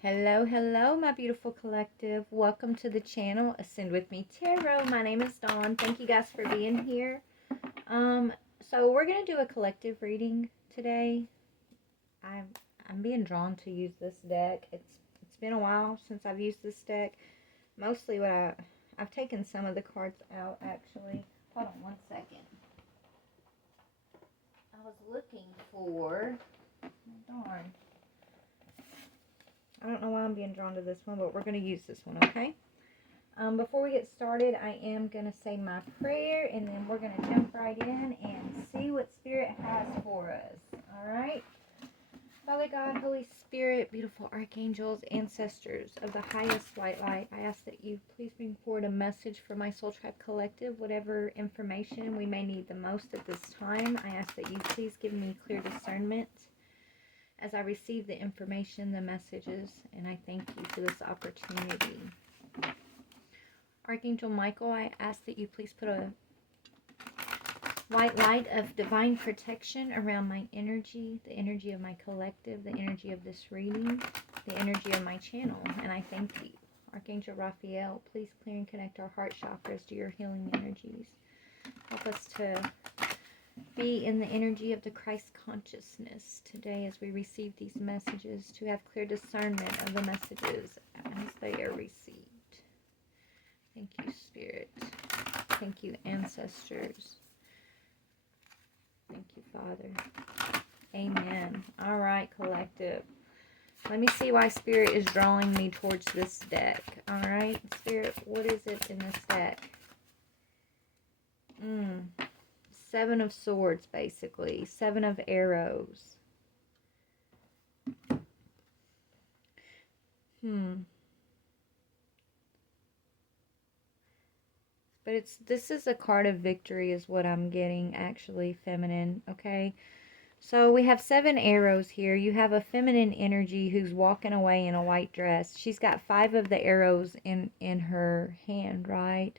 Hello, hello, my beautiful collective. Welcome to the channel, Ascend With Me Tarot. My name is Dawn. Thank you guys for being here. So we're going to do a collective reading today. I'm being drawn to use this deck. It's been a while since I've used this deck. Mostly I've taken some of the cards out, actually. Hold on one second. I was looking for... Darn. I don't know why I'm being drawn to this one, but we're going to use this one, okay? Before we get started, I am going to say my prayer, and then we're going to jump right in and see what Spirit has for us, all right? Father God, Holy Spirit, beautiful archangels, ancestors of the highest white light, I ask that you please bring forward a message for my Soul Tribe Collective, whatever information we may need the most at this time. I ask that you please give me clear discernment as I receive the information, the messages, and I thank you for this opportunity. Archangel Michael, I ask that you please put a white light of divine protection around my energy, the energy of my collective, the energy of this reading, the energy of my channel, and I thank you. Archangel Raphael, please clear and connect our heart chakras to your healing energies. Help us to be in the energy of the Christ consciousness today as we receive these messages, to have clear discernment of the messages as they are received. Thank you, Spirit. Thank you, ancestors. Thank you, Father. Amen. All right, collective. Let me see why Spirit is drawing me towards this deck. All right, Spirit, what is it in this deck? Seven of Swords, basically. Seven of Arrows. But this is a card of victory is what I'm getting, actually, feminine, okay? So we have 7 arrows here. You have a feminine energy who's walking away in a white dress. She's got 5 of the arrows in her hand, right?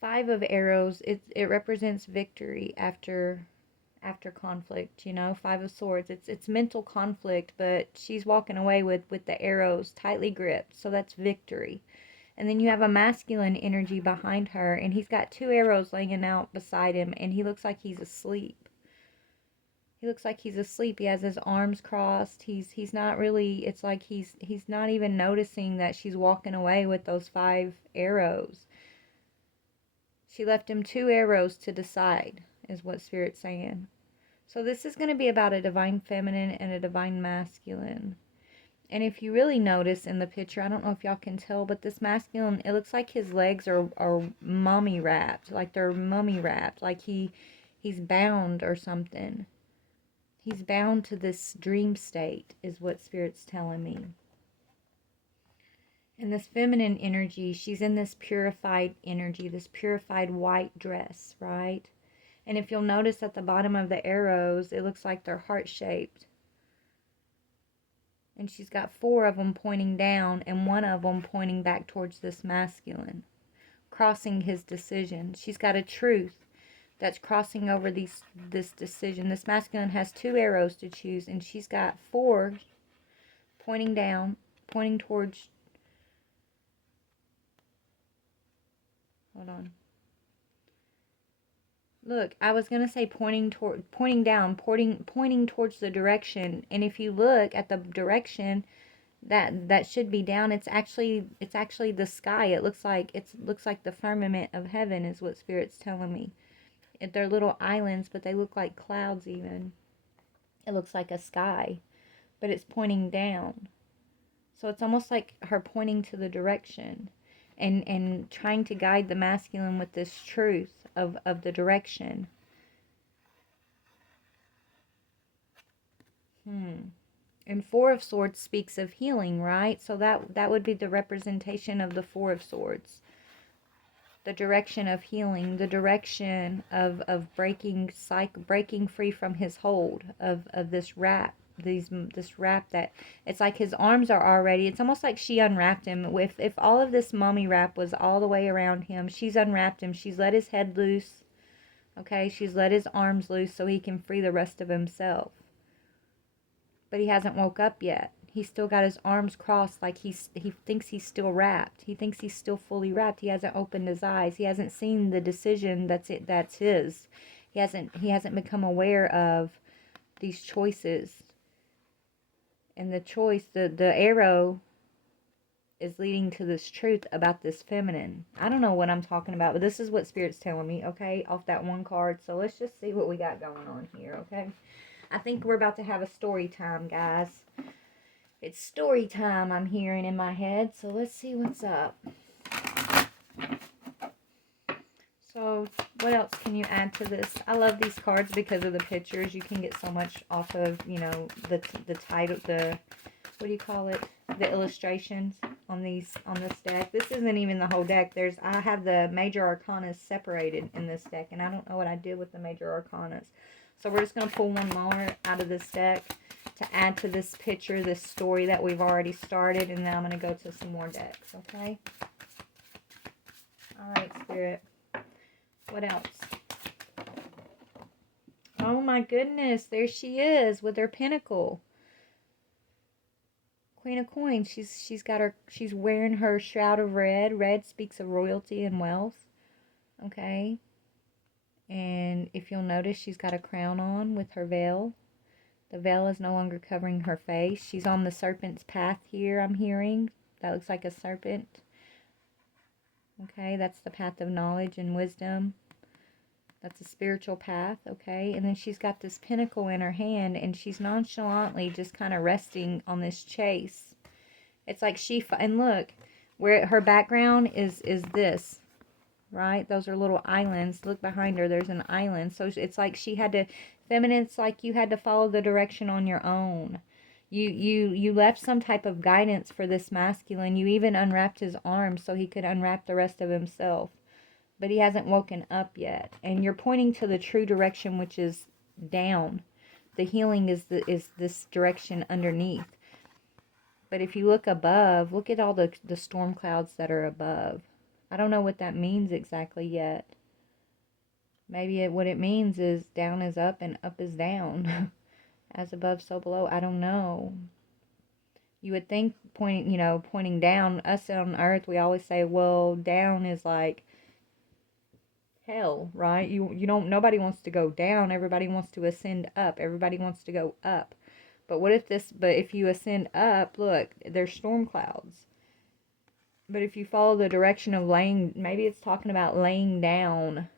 5 of arrows, it represents victory after conflict, you know, 5 of swords. It's mental conflict, but she's walking away with the arrows tightly gripped. So that's victory. And then you have a masculine energy behind her, and he's got 2 arrows laying out beside him, and he looks like he's asleep. He looks like he's asleep. He has his arms crossed. He's not really, it's like he's not even noticing that she's walking away with those 5 arrows. She left him 2 arrows to decide, is what Spirit's saying. So this is going to be about a divine feminine and a divine masculine. And if you really notice in the picture, I don't know if y'all can tell, but this masculine, it looks like his legs are mummy wrapped. Like they're mummy wrapped. Like he's bound or something. He's bound to this dream state, is what Spirit's telling me. And this feminine energy, she's in this purified energy, this purified white dress, right? And if you'll notice at the bottom of the arrows, it looks like they're heart-shaped. And she's got 4 of them pointing down and 1 of them pointing back towards this masculine, crossing his decision. She's got a truth that's crossing over this decision. This masculine has 2 arrows to choose, and she's got 4 pointing down, pointing towards... Hold on. Look, I was going to say pointing down, pointing towards the direction. And if you look at the direction that should be down, it's actually the sky. It looks like the firmament of heaven is what Spirit's telling me. They're little islands, but they look like clouds even. It looks like a sky, but it's pointing down. So it's almost like her pointing to the direction. And trying to guide the masculine with this truth of the direction. And 4 of Swords speaks of healing, right? So that would be the representation of the 4 of Swords. The direction of healing, the direction of breaking free from his hold of this wrap. This wrap that it's like his arms are already, it's almost like she unwrapped him. If all of this mummy wrap was all the way around him, she's unwrapped him. She's let his head loose, okay? She's let his arms loose so he can free the rest of himself. But he hasn't woke up yet. He's still got his arms crossed, like he thinks he's still wrapped. He thinks he's still fully wrapped. He hasn't opened his eyes. He hasn't seen the decision that's his. He hasn't become aware of these choices. And the choice, the arrow is leading to this truth about this feminine. I don't know what I'm talking about, but this is what Spirit's telling me, okay, off that one card. So let's just see what we got going on here, okay? I think we're about to have a story time, guys. It's story time, I'm hearing in my head. So let's see what's up. So what else can you add to this? I love these cards because of the pictures. You can get so much off of, you know, the title, the, what do you call it? The illustrations on this deck. This isn't even the whole deck. I have the major arcanas separated in this deck, and I don't know what I did with the major arcanas. So we're just going to pull one more out of this deck to add to this picture, this story that we've already started, and then I'm going to go to some more decks, okay? All right, Spirit. What else? Oh my goodness, there she is with her pentacle. Queen of Coins. She's wearing her shroud of red. Red speaks of royalty and wealth. Okay. And if you'll notice, she's got a crown on with her veil. The veil is no longer covering her face. She's on the serpent's path here, I'm hearing. That looks like a serpent. Okay, that's the path of knowledge and wisdom. That's a spiritual path, okay? And then she's got this pentacle in her hand, and she's nonchalantly just kind of resting on this chase. It's like and look, where her background is this, right? Those are little islands. Look behind her, there's an island. So it's like she had to, feminine, it's like you had to follow the direction on your own. You left some type of guidance for this masculine. You even unwrapped his arms so he could unwrap the rest of himself. But he hasn't woken up yet. And you're pointing to the true direction, which is down. The healing is this direction underneath. But if you look above, look at all the storm clouds that are above. I don't know what that means exactly yet. Maybe what it means is down is up and up is down. As above, so below. I don't know. You would think pointing down, us on earth, we always say, well, down is like hell, right? You don't, nobody wants to go down. Everybody wants to ascend up. Everybody wants to go up. But if you ascend up, look, there's storm clouds. But if you follow the direction of maybe it's talking about laying down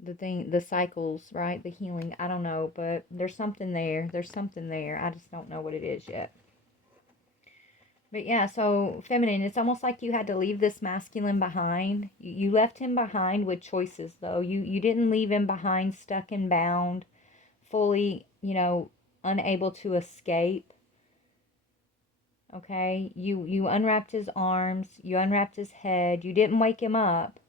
the cycles, right? The healing. I don't know, but there's something there. There's something there. I just don't know what it is yet. But yeah, so feminine, it's almost like you had to leave this masculine behind. You left him behind with choices, though. You didn't leave him behind stuck and bound, fully, unable to escape. Okay? You unwrapped his arms. You unwrapped his head. You didn't wake him up.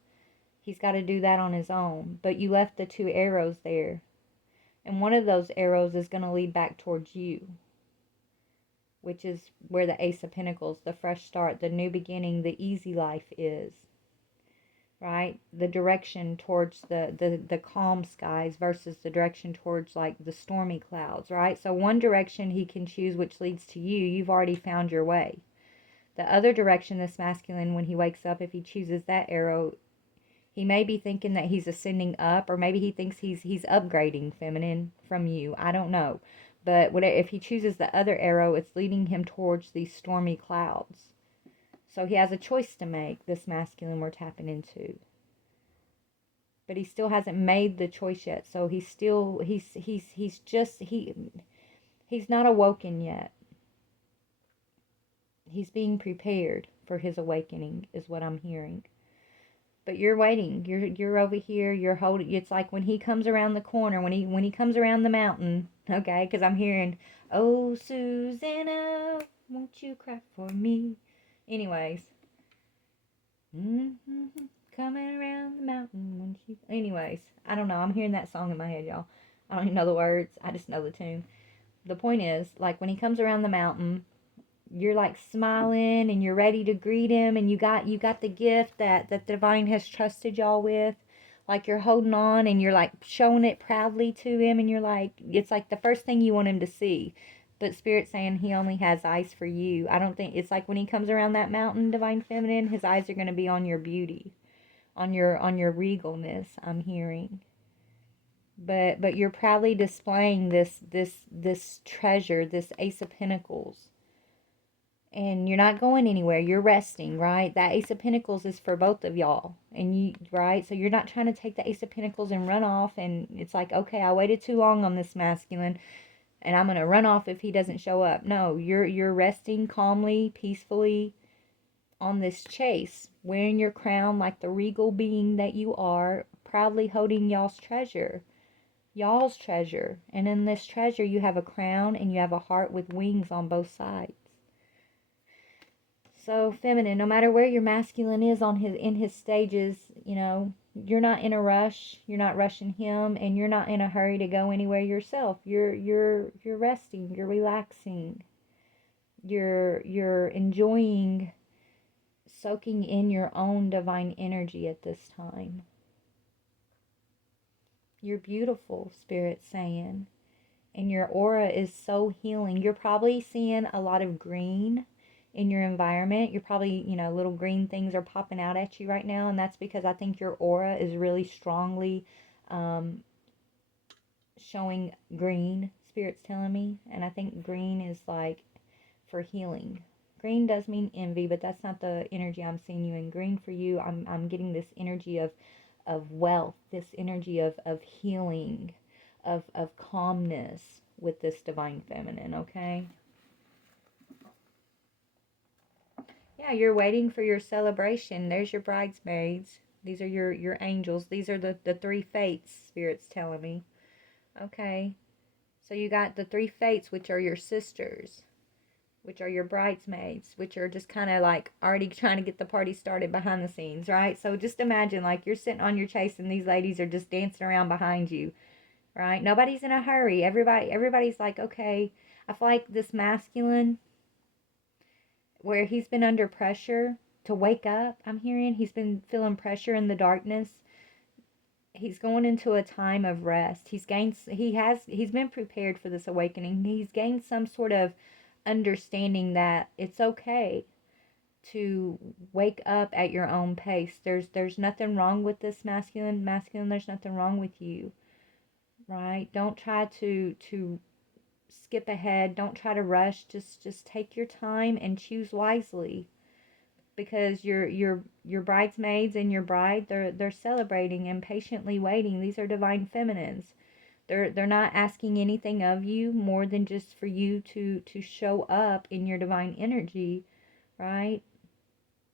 He's got to do that on his own. But you left the 2 arrows there. And one of those arrows is going to lead back towards you, which is where the Ace of Pentacles, the fresh start, the new beginning, the easy life is, right? The direction towards the calm skies versus the direction towards like the stormy clouds, right? So one direction he can choose which leads to you. You've already found your way. The other direction, this masculine, when he wakes up, if he chooses that arrow, he may be thinking that he's ascending up, or maybe he thinks he's upgrading feminine from you. I don't know. But if he chooses the other arrow, it's leading him towards these stormy clouds. So he has a choice to make, this masculine we're tapping into. But he still hasn't made the choice yet. So he's not awoken yet. He's being prepared for his awakening, is what I'm hearing. But you're waiting. You're over here. You're holding. It's like when he comes around the corner, when he comes around the mountain. Okay, because I'm hearing, oh Susanna, won't you cry for me? Anyways, coming around the mountain, won't you? Anyways, I don't know. I'm hearing that song in my head, y'all. I don't even know the words. I just know the tune. The point is, like when he comes around the mountain, you're like smiling and you're ready to greet him, and you got the gift that the divine has trusted y'all with. Like you're holding on and you're like showing it proudly to him, and you're like, it's like the first thing you want him to see. But Spirit's saying he only has eyes for you. I don't think it's like when he comes around that mountain, Divine Feminine, his eyes are going to be on your beauty, on your regalness, I'm hearing. But you're proudly displaying this treasure, this Ace of Pentacles. And you're not going anywhere. You're resting, right? That Ace of Pentacles is for both of y'all. And you, right? So you're not trying to take the Ace of Pentacles and run off. And it's like, okay, I waited too long on this masculine, and I'm going to run off if he doesn't show up. No, you're resting calmly, peacefully on this chase, wearing your crown like the regal being that you are, proudly holding y'all's treasure. Y'all's treasure. And in this treasure, you have a crown and you have a heart with wings on both sides. So feminine, no matter where your masculine is in his stages, you're not in a rush, you're not rushing him, and you're not in a hurry to go anywhere yourself. You're resting, you're relaxing. You're enjoying soaking in your own divine energy at this time. You're beautiful, Spirit's saying. And your aura is so healing. You're probably seeing a lot of green in your environment. You're probably, little green things are popping out at you right now. And that's because I think your aura is really strongly showing green, Spirit's telling me. And I think green is like for healing. Green does mean envy, but that's not the energy I'm seeing you in. Green for you, I'm getting this energy of wealth, this energy of healing, of calmness with this divine feminine, okay? Yeah, you're waiting for your celebration. There's your bridesmaids. These are your angels. These are the three fates, Spirit's telling me. Okay. So you got the three fates, which are your sisters, which are your bridesmaids, which are just kind of like already trying to get the party started behind the scenes, right? So just imagine like you're sitting on your chase and these ladies are just dancing around behind you, right? Nobody's in a hurry. Everybody's like, okay. I feel like this masculine, where he's been under pressure to wake up, I'm hearing he's been feeling pressure in the darkness. He's going into a time of rest. He's been prepared for this awakening. He's gained some sort of understanding that it's okay to wake up at your own pace. There's nothing wrong with this masculine. There's nothing wrong with you. Right? Don't try to skip ahead. Don't try to rush. Just take your time and choose wisely. Because your bridesmaids and your bride, they're celebrating and patiently waiting. These are divine feminines. They're not asking anything of you more than just for you to show up in your divine energy, right?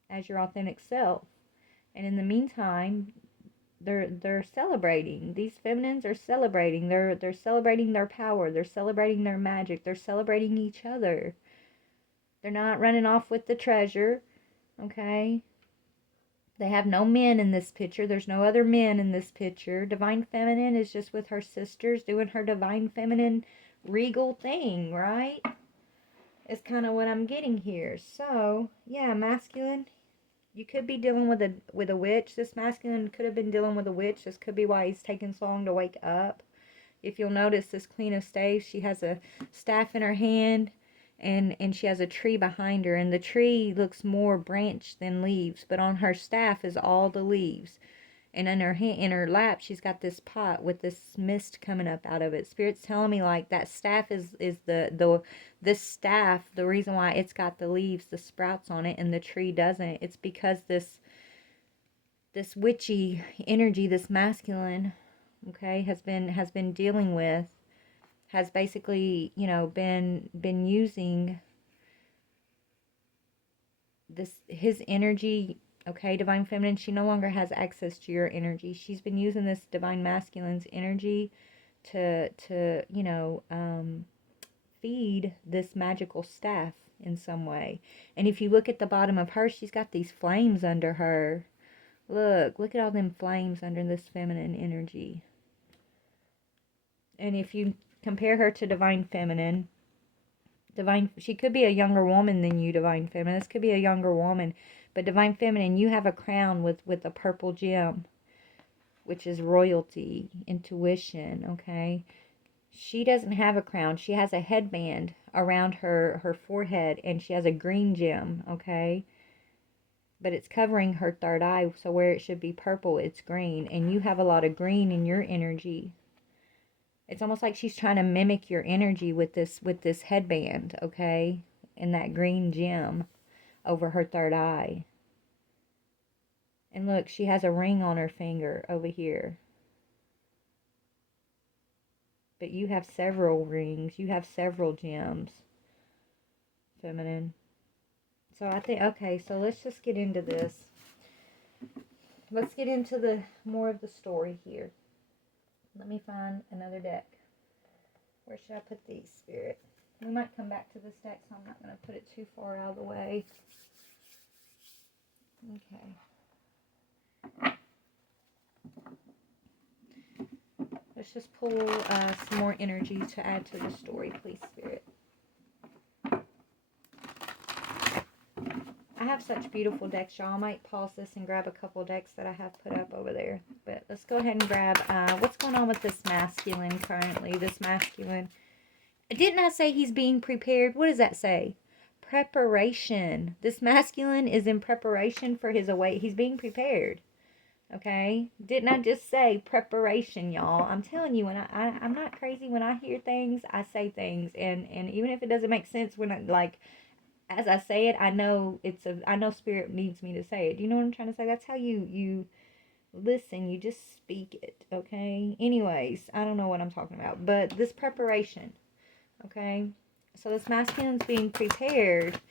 As your authentic self. And in the meantime, they're celebrating. These feminines are celebrating. They're celebrating their power. They're celebrating their magic. They're celebrating each other. They're not running off with the treasure. Okay? They have no men in this picture. There's no other men in this picture. Divine Feminine is just with her sisters doing her Divine Feminine regal thing, right? Is kind of what I'm getting here. So, yeah, masculine. You could be dealing with a witch. This masculine could have been dealing with a witch. This could be why he's taking so long to wake up. If you'll notice, this Queen of Staves, she has a staff in her hand. And she has a tree behind her, and the tree looks more branch than leaves, but on her staff is all the leaves. And in her lap, she's got this pot with this mist coming up out of it. Spirit's telling me like that staff is this staff, the reason why it's got the leaves, the sprouts on it, and the tree doesn't. It's because this witchy energy, this masculine, okay, has been dealing with, has basically, been using his energy. Okay, divine feminine, she no longer has access to your energy. She's been using this divine masculine's energy to feed this magical staff in some way. And if you look at the bottom of her, she's got these flames under her. Look at all them flames under this feminine energy. And if you compare her to divine feminine, she could be a younger woman than you, divine feminine. This could be a younger woman, but divine feminine, you have a crown with a purple gem, which is royalty, intuition, okay? She doesn't have a crown. She has a headband around her forehead, and she has a green gem, okay? But it's covering her third eye, so where it should be purple, it's green, and you have a lot of green in your energy. It's almost like she's trying to mimic your energy with this headband, okay? And that green gem over her third eye. And look, she has a ring on her finger over here. But you have several rings. You have several gems, feminine. So I think, okay, so let's just get into this. Let's get into the more of the story here. Let me find another deck. Where should I put these, Spirit? We might come back to this deck, so I'm not going to put it too far out of the way. Okay. Let's just pull some more energy to add to the story, please, Spirit. I have such beautiful decks, y'all. I might pause this and grab a couple decks that I have put up over there. But let's go ahead and grab what's going on with this masculine currently. This masculine. Didn't I say he's being prepared? What does that say? Preparation. This masculine is in preparation for his awake. He's being prepared. Okay? Didn't I just say preparation, y'all? I'm telling you, when I'm not crazy. When I hear things, I say things. And even if it doesn't make sense when I, like, as I say it, I know I know Spirit needs me to say it. Do you know what I'm trying to say? That's how you listen. You just speak it, okay? Anyways, I don't know what I'm talking about. But this preparation, okay? So this masculine's being prepared.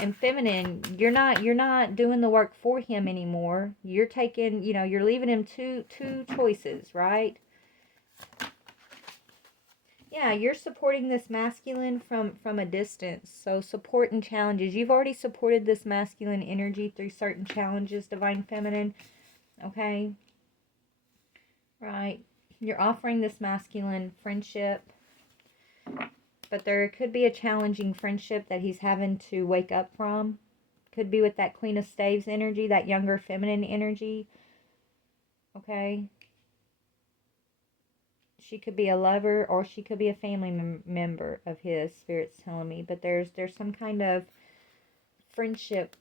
And feminine, you're not doing the work for him anymore. You're taking, you're leaving him two choices, right? Yeah, you're supporting this masculine from a distance. So support and challenges. You've already supported this masculine energy through certain challenges, divine feminine. Okay? Right. You're offering this masculine friendship. But there could be a challenging friendship that he's having to wake up from. Could be with that Queen of Staves energy, that younger feminine energy. Okay? She could be a lover, or she could be a family member of his, Spirit's telling me. But there's some kind of friendship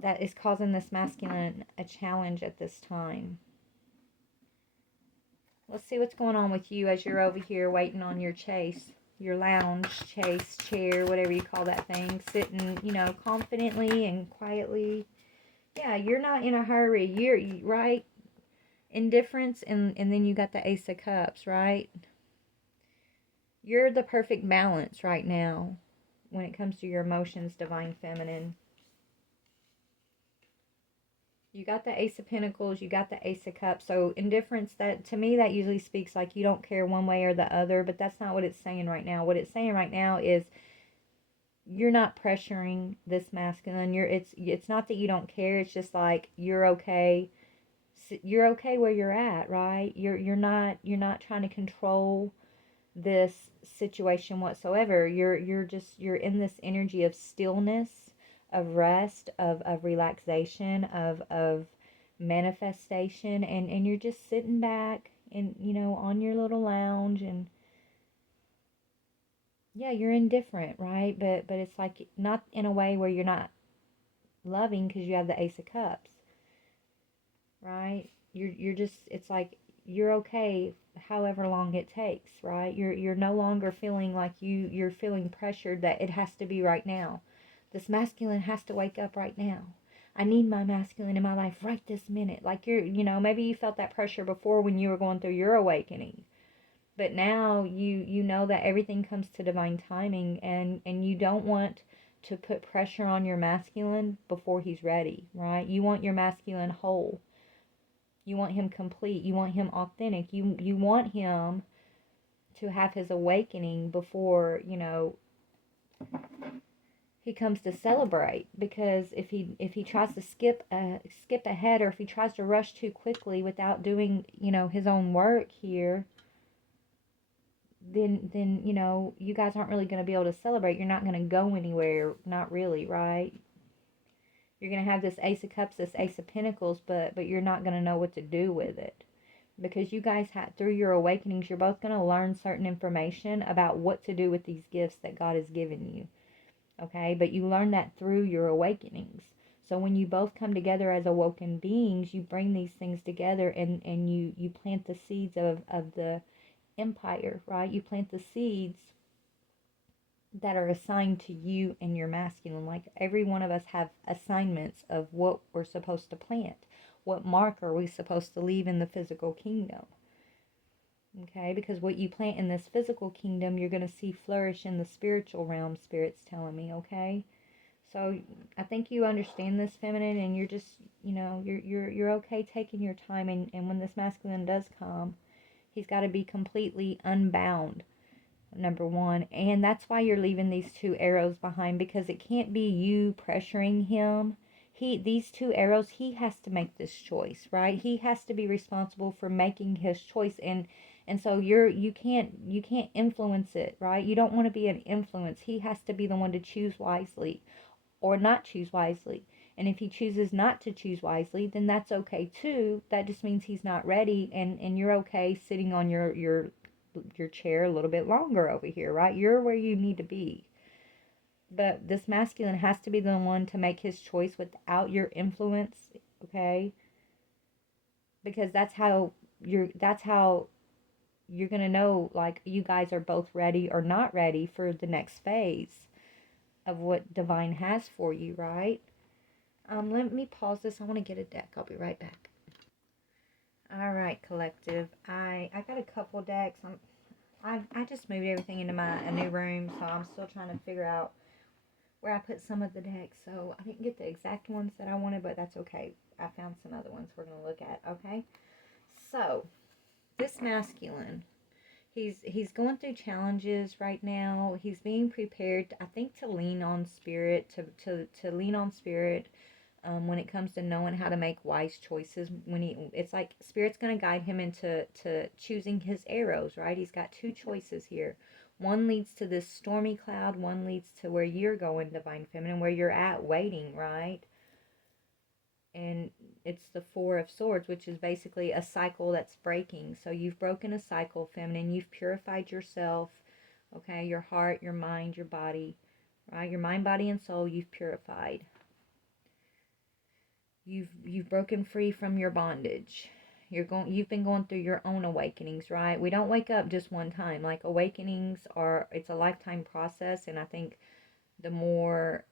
that is causing this masculine a challenge at this time. Let's see what's going on with you as you're over here waiting on your chase. Your lounge, chase, chair, whatever you call that thing. Sitting, confidently and quietly. Yeah, you're not in a hurry. You're, right? Indifference, and then you got the Ace of Cups, right? You're the perfect balance right now when it comes to your emotions, divine feminine. You got the Ace of Pentacles, you got the Ace of Cups. So indifference, that to me, that usually speaks like you don't care one way or the other, but that's not what it's saying right now. What it's saying right now is you're not pressuring this masculine. It's not that you don't care, it's just like you're okay. You're okay where you're at, right? You're not trying to control this situation whatsoever. You're in this energy of stillness, of rest, of relaxation, of manifestation, and you're just sitting back and on your little lounge, and yeah, you're indifferent, right? But it's like not in a way where you're not loving, because you have the Ace of Cups, right? You're just, it's like you're okay however long it takes, right? You're no longer feeling like you're feeling pressured that it has to be right now. This masculine has to wake up right now. I need my masculine in my life right this minute. Like maybe you felt that pressure before when you were going through your awakening. But now you know that everything comes to divine timing, and you don't want to put pressure on your masculine before he's ready, right? You want your masculine whole. You want him complete. You want him authentic. You want him to have his awakening before, he comes to celebrate. Because if he tries to skip ahead, or if he tries to rush too quickly without doing, his own work here, then you guys aren't really going to be able to celebrate. You're not going to go anywhere, not really, right? You're going to have this Ace of Cups, this Ace of Pentacles, but you're not going to know what to do with it. because you guys had, through your awakenings, you're both going to learn certain information about what to do with these gifts that God has given you. Okay, but you learn that through your awakenings. So when you both come together as awoken beings, you bring these things together, and you plant the seeds of the empire, right? You plant the seeds that are assigned to you and your masculine. Like every one of us have assignments of what we're supposed to plant. What mark are we supposed to leave in the physical kingdom? Okay, because what you plant in this physical kingdom, you're going to see flourish in the spiritual realm, Spirit's telling me, okay? So I think you understand this, feminine, and you're just, you're okay taking your time, and when this masculine does come, he's got to be completely unbound, number one. And that's why you're leaving these two arrows behind, because it can't be you pressuring him. These two arrows, he has to make this choice, right? He has to be responsible for making his choice, and so you can't influence it, right? You don't want to be an influence. He has to be the one to choose wisely or not choose wisely. And if he chooses not to choose wisely, then that's okay too. That just means he's not ready, and you're okay sitting on your chair a little bit longer over here, right? You're where you need to be. But this masculine has to be the one to make his choice without your influence, okay? Because that's how you're going to know, like, you guys are both ready or not ready for the next phase of what divine has for you, right? Let me pause this. I want to get a deck. I'll be right back. All right, collective. I got a couple decks. I just moved everything into a new room, so I'm still trying to figure out where I put some of the decks. So I didn't get the exact ones that I wanted, but that's okay. I found some other ones we're gonna look at. Okay. So this masculine, he's going through challenges right now. He's being prepared, I think, to lean on spirit, to lean on spirit. When it comes to knowing how to make wise choices, it's like spirit's going to guide him into choosing his arrows, right? He's got two choices here. One leads to this stormy cloud, one leads to where you're going, divine feminine, where you're at waiting, right? And it's the Four of Swords, which is basically a cycle that's breaking. So you've broken a cycle, feminine. You've purified yourself, okay? Your heart, your mind, your body, right? Your mind, body, and soul, you've purified. You've broken free from your bondage. You've been going through your own awakenings, right? We don't wake up just one time. Like, awakenings it's a lifetime process, and I think the more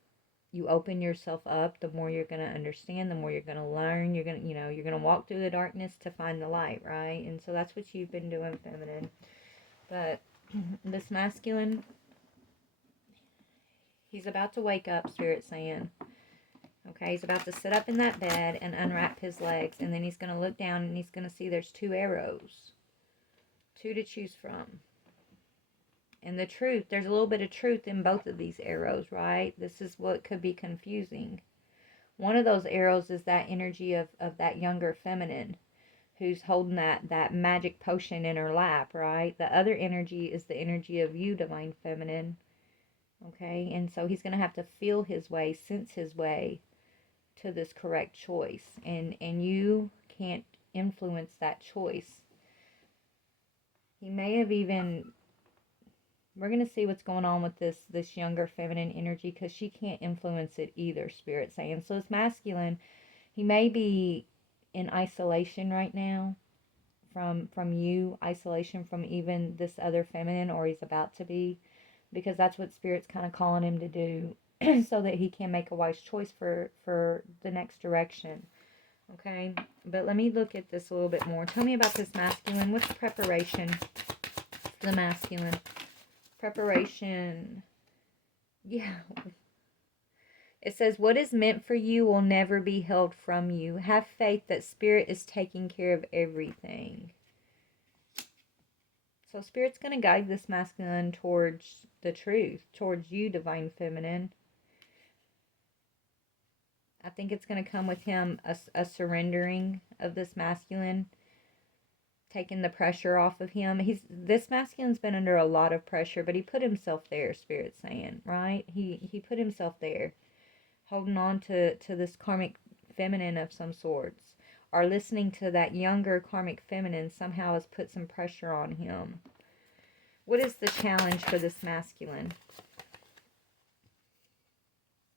you open yourself up, the more you're going to understand, the more you're going to learn. You're going to, you're going to walk through the darkness to find the light, right? And so that's what you've been doing, feminine. But this masculine, he's about to wake up, Spirit saying. Okay, he's about to sit up in that bed and unwrap his legs, and then he's going to look down and he's going to see there's two arrows. Two to choose from. And the truth, there's a little bit of truth in both of these arrows, right? This is what could be confusing. One of those arrows is that energy of that younger feminine who's holding that magic potion in her lap, right? The other energy is the energy of you, divine feminine. Okay, and so he's going to have to feel his way, sense his way to this correct choice, and you can't influence that choice. He may have even, we're going to see what's going on with this younger feminine energy, because she can't influence it either, Spirit saying. So it's masculine, he may be in isolation right now from you, isolation from even this other feminine, or he's about to be, because that's what Spirit's kind of calling him to do, so that he can make a wise choice for the next direction. Okay, but let me look at this a little bit more. Tell me about this masculine. What's the preparation for the masculine? Preparation. Yeah. It says, what is meant for you will never be held from you. Have faith that Spirit is taking care of everything. So Spirit's going to guide this masculine towards the truth, towards you, divine feminine. I think it's going to come with him a surrendering of this masculine, taking the pressure off of him. This masculine's been under a lot of pressure, but he put himself there, Spirit's saying, right? He put himself there, holding on to this karmic feminine of some sorts. or listening to that younger karmic feminine somehow has put some pressure on him. What is the challenge for this masculine?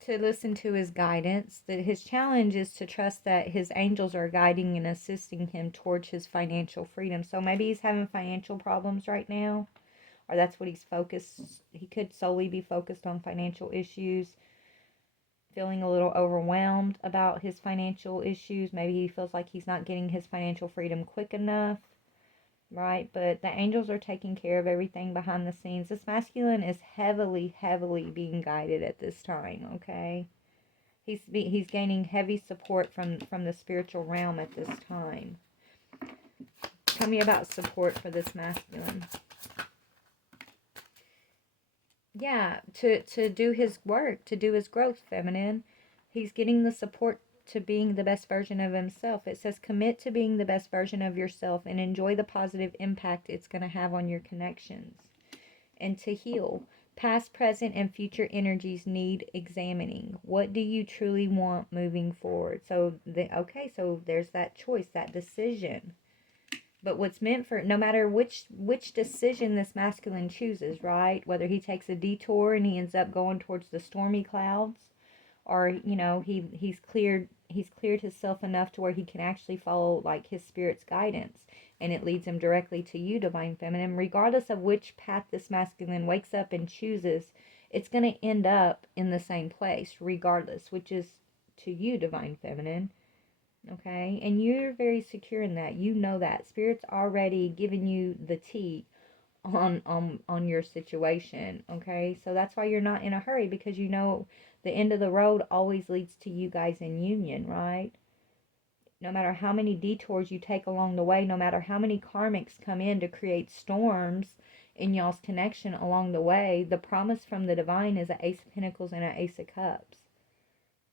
To listen to his guidance. That his challenge is to trust that his angels are guiding and assisting him towards his financial freedom. So maybe he's having financial problems right now, or that's what he's focused. He could solely be focused on financial issues, feeling a little overwhelmed about his financial issues. Maybe he feels like he's not getting his financial freedom quick enough, right? But the angels are taking care of everything behind the scenes. This masculine is heavily, heavily being guided at this time, okay? He's gaining heavy support from the spiritual realm at this time. Tell me about support for this masculine. Yeah, to do his work, to do his growth, feminine. He's getting the support to being the best version of himself. It says commit to being the best version of yourself and enjoy the positive impact it's going to have on your connections. And to heal. Past, present, and future energies need examining. What do you truly want moving forward? So, so there's that choice, that decision. But what's meant for, no matter which decision this masculine chooses, right? Whether he takes a detour and he ends up going towards the stormy clouds, or he's cleared himself enough to where he can actually follow like his spirit's guidance, and it leads him directly to you, divine feminine. Regardless of which path this masculine wakes up and chooses, it's going to end up in the same place regardless, which is to you, divine feminine. Okay, and you're very secure in that. You know that spirit's already given you the tea on your situation. Okay, so that's why you're not in a hurry, because you know the end of the road always leads to you guys in union, right? No matter how many detours you take along the way, no matter how many karmics come in to create storms in y'all's connection along the way, the promise from the divine is an Ace of Pentacles and an Ace of Cups.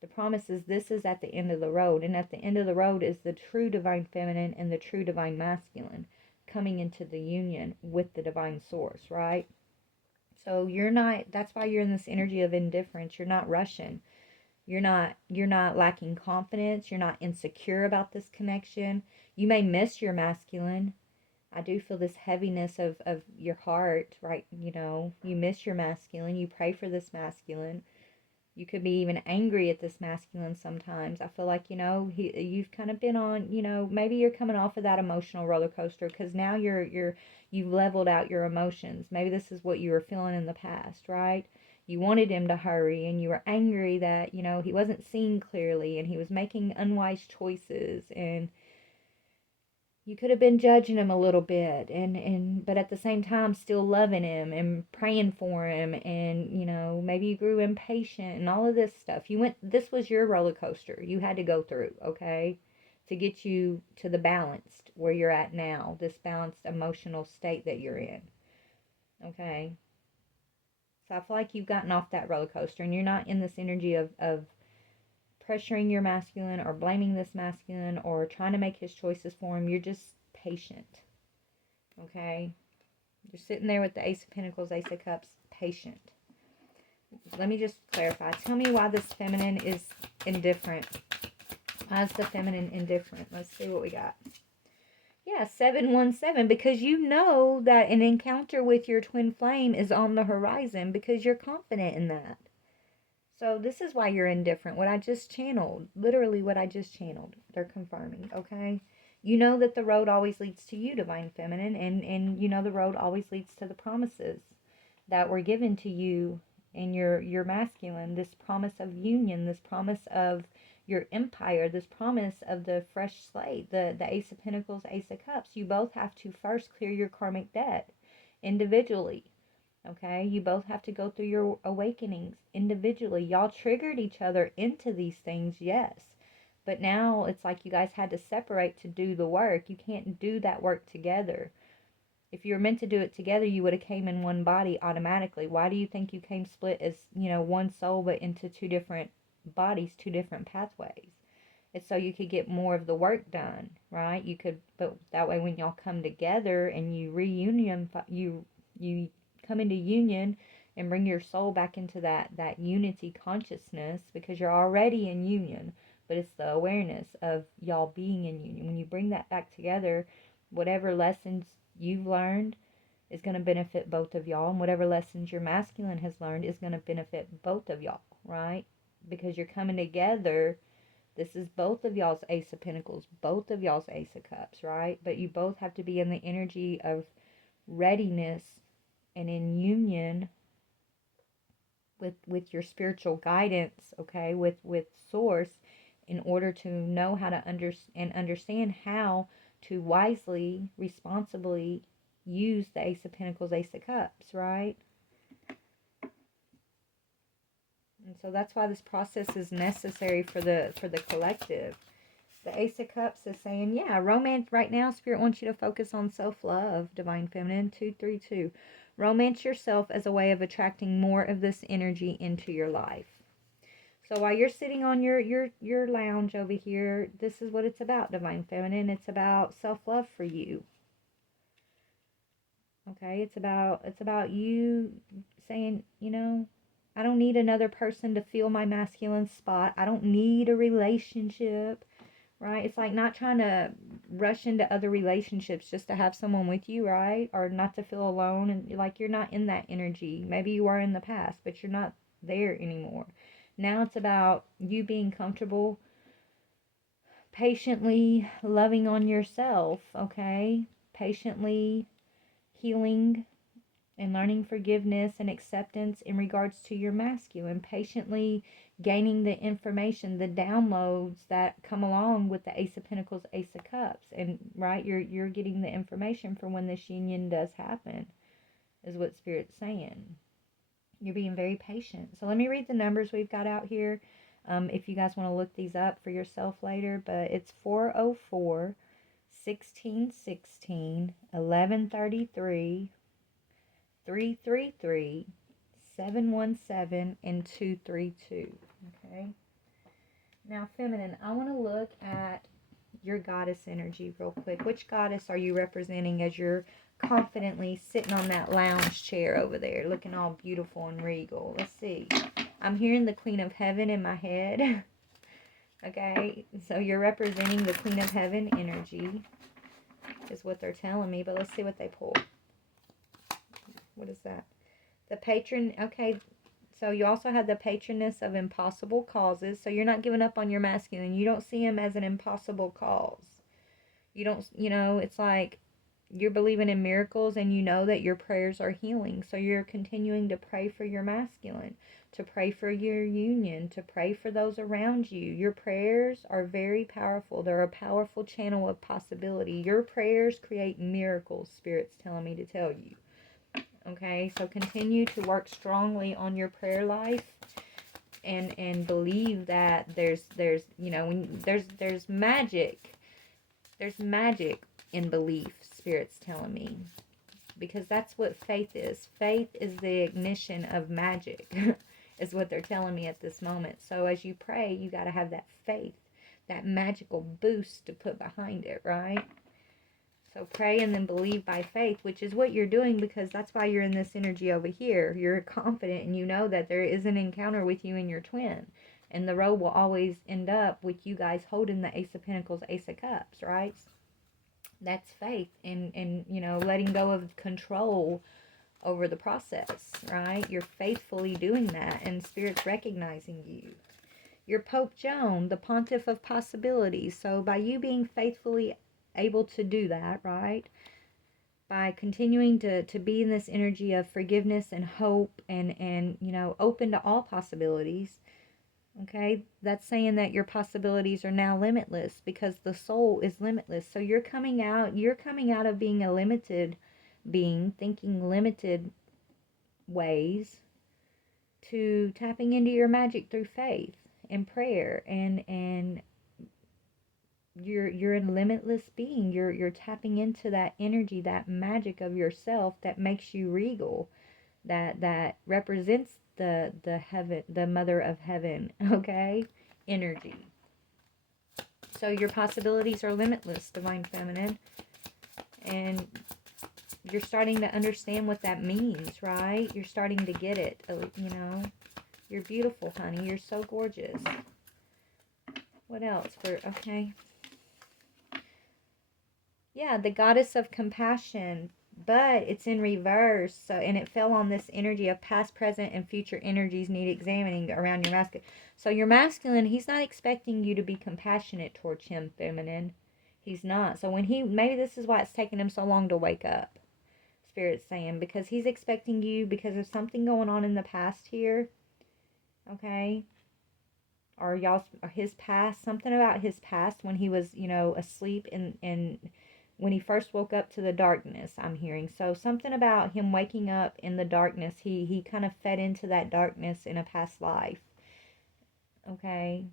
The promise is this is at the end of the road, and at the end of the road is the true divine feminine and the true divine masculine coming into the union with the divine source, right? So you're not, that's why you're in this energy of indifference. You're not rushing. You're not lacking confidence. You're not insecure about this connection. You may miss your masculine. I do feel this heaviness of your heart, right? You miss your masculine. You pray for this masculine. You could be even angry at this masculine sometimes. I feel like, you've kind of been on, maybe you're coming off of that emotional roller coaster, because now you've leveled out your emotions. Maybe this is what you were feeling in the past, right? You wanted him to hurry, and you were angry that, he wasn't seeing clearly and he was making unwise choices, and you could have been judging him a little bit, but at the same time still loving him and praying for him, and maybe you grew impatient and all of this stuff. This was your roller coaster you had to go through, okay, to get you to the balanced where you're at now, this balanced emotional state that you're in, okay? So I feel like you've gotten off that roller coaster, and you're not in this energy of pressuring your masculine or blaming this masculine or trying to make his choices for him. You're just patient. Okay? You're sitting there with the Ace of Pentacles, Ace of Cups, patient. Let me just clarify. Tell me why this feminine is indifferent. Why is the feminine indifferent? Let's see what we got. Yeah, 717, because you know that an encounter with your twin flame is on the horizon, because you're confident in that. So this is why you're indifferent. What I just channeled, literally what I just channeled, they're confirming, okay? You know that the road always leads to you, divine feminine, and you know the road always leads to the promises that were given to you and your masculine, this promise of union, this promise of your empire, this promise of the fresh slate, the Ace of Pentacles, Ace of Cups. You both have to first clear your karmic debt individually. Okay, you both have to go through your awakenings individually. Y'all triggered each other into these things, yes. But now it's like you guys had to separate to do the work. You can't do that work together. If you were meant to do it together, you would have came in one body automatically. Why do you think you came split as, one soul, but into two different bodies, two different pathways? It's so you could get more of the work done, right? But that way when y'all come together and you reunion, you come into union and bring your soul back into that unity consciousness, because you're already in union, but it's the awareness of y'all being in union. When you bring that back together, whatever lessons you've learned is going to benefit both of y'all, and whatever lessons your masculine has learned is going to benefit both of y'all, right? Because you're coming together. This is both of y'all's Ace of Pentacles, both of y'all's Ace of Cups, right? But you both have to be in the energy of readiness and in union with your spiritual guidance, okay, with source, in order to know how to understand how to wisely, responsibly use the Ace of Pentacles, Ace of Cups, right? And so that's why this process is necessary for the collective. The Ace of Cups is saying, yeah, romance right now. Spirit wants you to focus on self-love, Divine Feminine, 232. Romance yourself as a way of attracting more of this energy into your life. So while you're sitting on your lounge over here, this is what it's about, Divine Feminine. It's about self-love for you. Okay, it's about you saying, you know, I don't need another person to fill my masculine spot. I don't need a relationship, right? It's like not trying to rush into other relationships just to have someone with you, right? Or not to feel alone, and like you're not in that energy. Maybe you were in the past, but you're not there anymore. Now it's about you being comfortable, patiently loving on yourself, okay? Patiently healing and learning forgiveness and acceptance in regards to your masculine, patiently gaining the information, the downloads that come along with the Ace of Pentacles, Ace of Cups. And right, you're getting the information for when this union does happen, is what Spirit's saying. You're being very patient. So let me read the numbers we've got out here. If you guys want to look these up for yourself later, but it's 404, 1616, 1133, 333, 717, and 232. Okay. Now, Feminine, I want to look at your goddess energy real quick. Which goddess are you representing as you're confidently sitting on that lounge chair over there, looking all beautiful and regal? Let's see. I'm hearing the Queen of Heaven in my head. Okay, so you're representing the Queen of Heaven energy, is what they're telling me. But let's see what they pull. What is that? The patron. Okay, so you also have the patroness of impossible causes. So you're not giving up on your masculine. You don't see him as an impossible cause. You don't, it's like you're believing in miracles, and you know that your prayers are healing. So you're continuing to pray for your masculine, to pray for your union, to pray for those around you. Your prayers are very powerful. They're a powerful channel of possibility. Your prayers create miracles, Spirit's telling me to tell you. Okay, so continue to work strongly on your prayer life, and believe that there's magic. There's magic in belief, Spirit's telling me, because that's what faith is. Faith is the ignition of magic, is what they're telling me at this moment. So as you pray, you got to have that faith, that magical boost to put behind it, right? So pray and then believe by faith, which is what you're doing, because that's why you're in this energy over here. You're confident, and you know that there is an encounter with you and your twin. And the road will always end up with you guys holding the Ace of Pentacles, Ace of Cups, right? That's faith, and letting go of control over the process, right? You're faithfully doing that, and Spirit's recognizing you. You're Pope Joan, the Pontiff of Possibilities. So by you being faithfully able to do that, right, by continuing to be in this energy of forgiveness and hope, and open to all possibilities, okay, that's saying that your possibilities are now limitless, because the soul is limitless. So you're coming out of being a limited being, thinking limited ways, to tapping into your magic through faith and prayer, and you're a limitless being. You're tapping into that energy, that magic of yourself that makes you regal, that represents the heaven, the Mother of Heaven, okay, energy. So your possibilities are limitless, Divine Feminine, and you're starting to understand what that means, right? You're starting to get it. You're beautiful, honey. You're so gorgeous. What else for, okay. Yeah, the goddess of compassion, but it's in reverse. So, and it fell on this energy of past, present, and future energies need examining around your masculine. So, your masculine, he's not expecting you to be compassionate towards him, feminine. He's not. So, when he, maybe this is why it's taken him so long to wake up, Spirit's saying, because he's expecting you because of something going on in the past here, okay? Or y'all, or his past, something about his past when he was, asleep in when he first woke up to the darkness, I'm hearing. So something about him waking up in the darkness, he kind of fed into that darkness in a past life. Okay?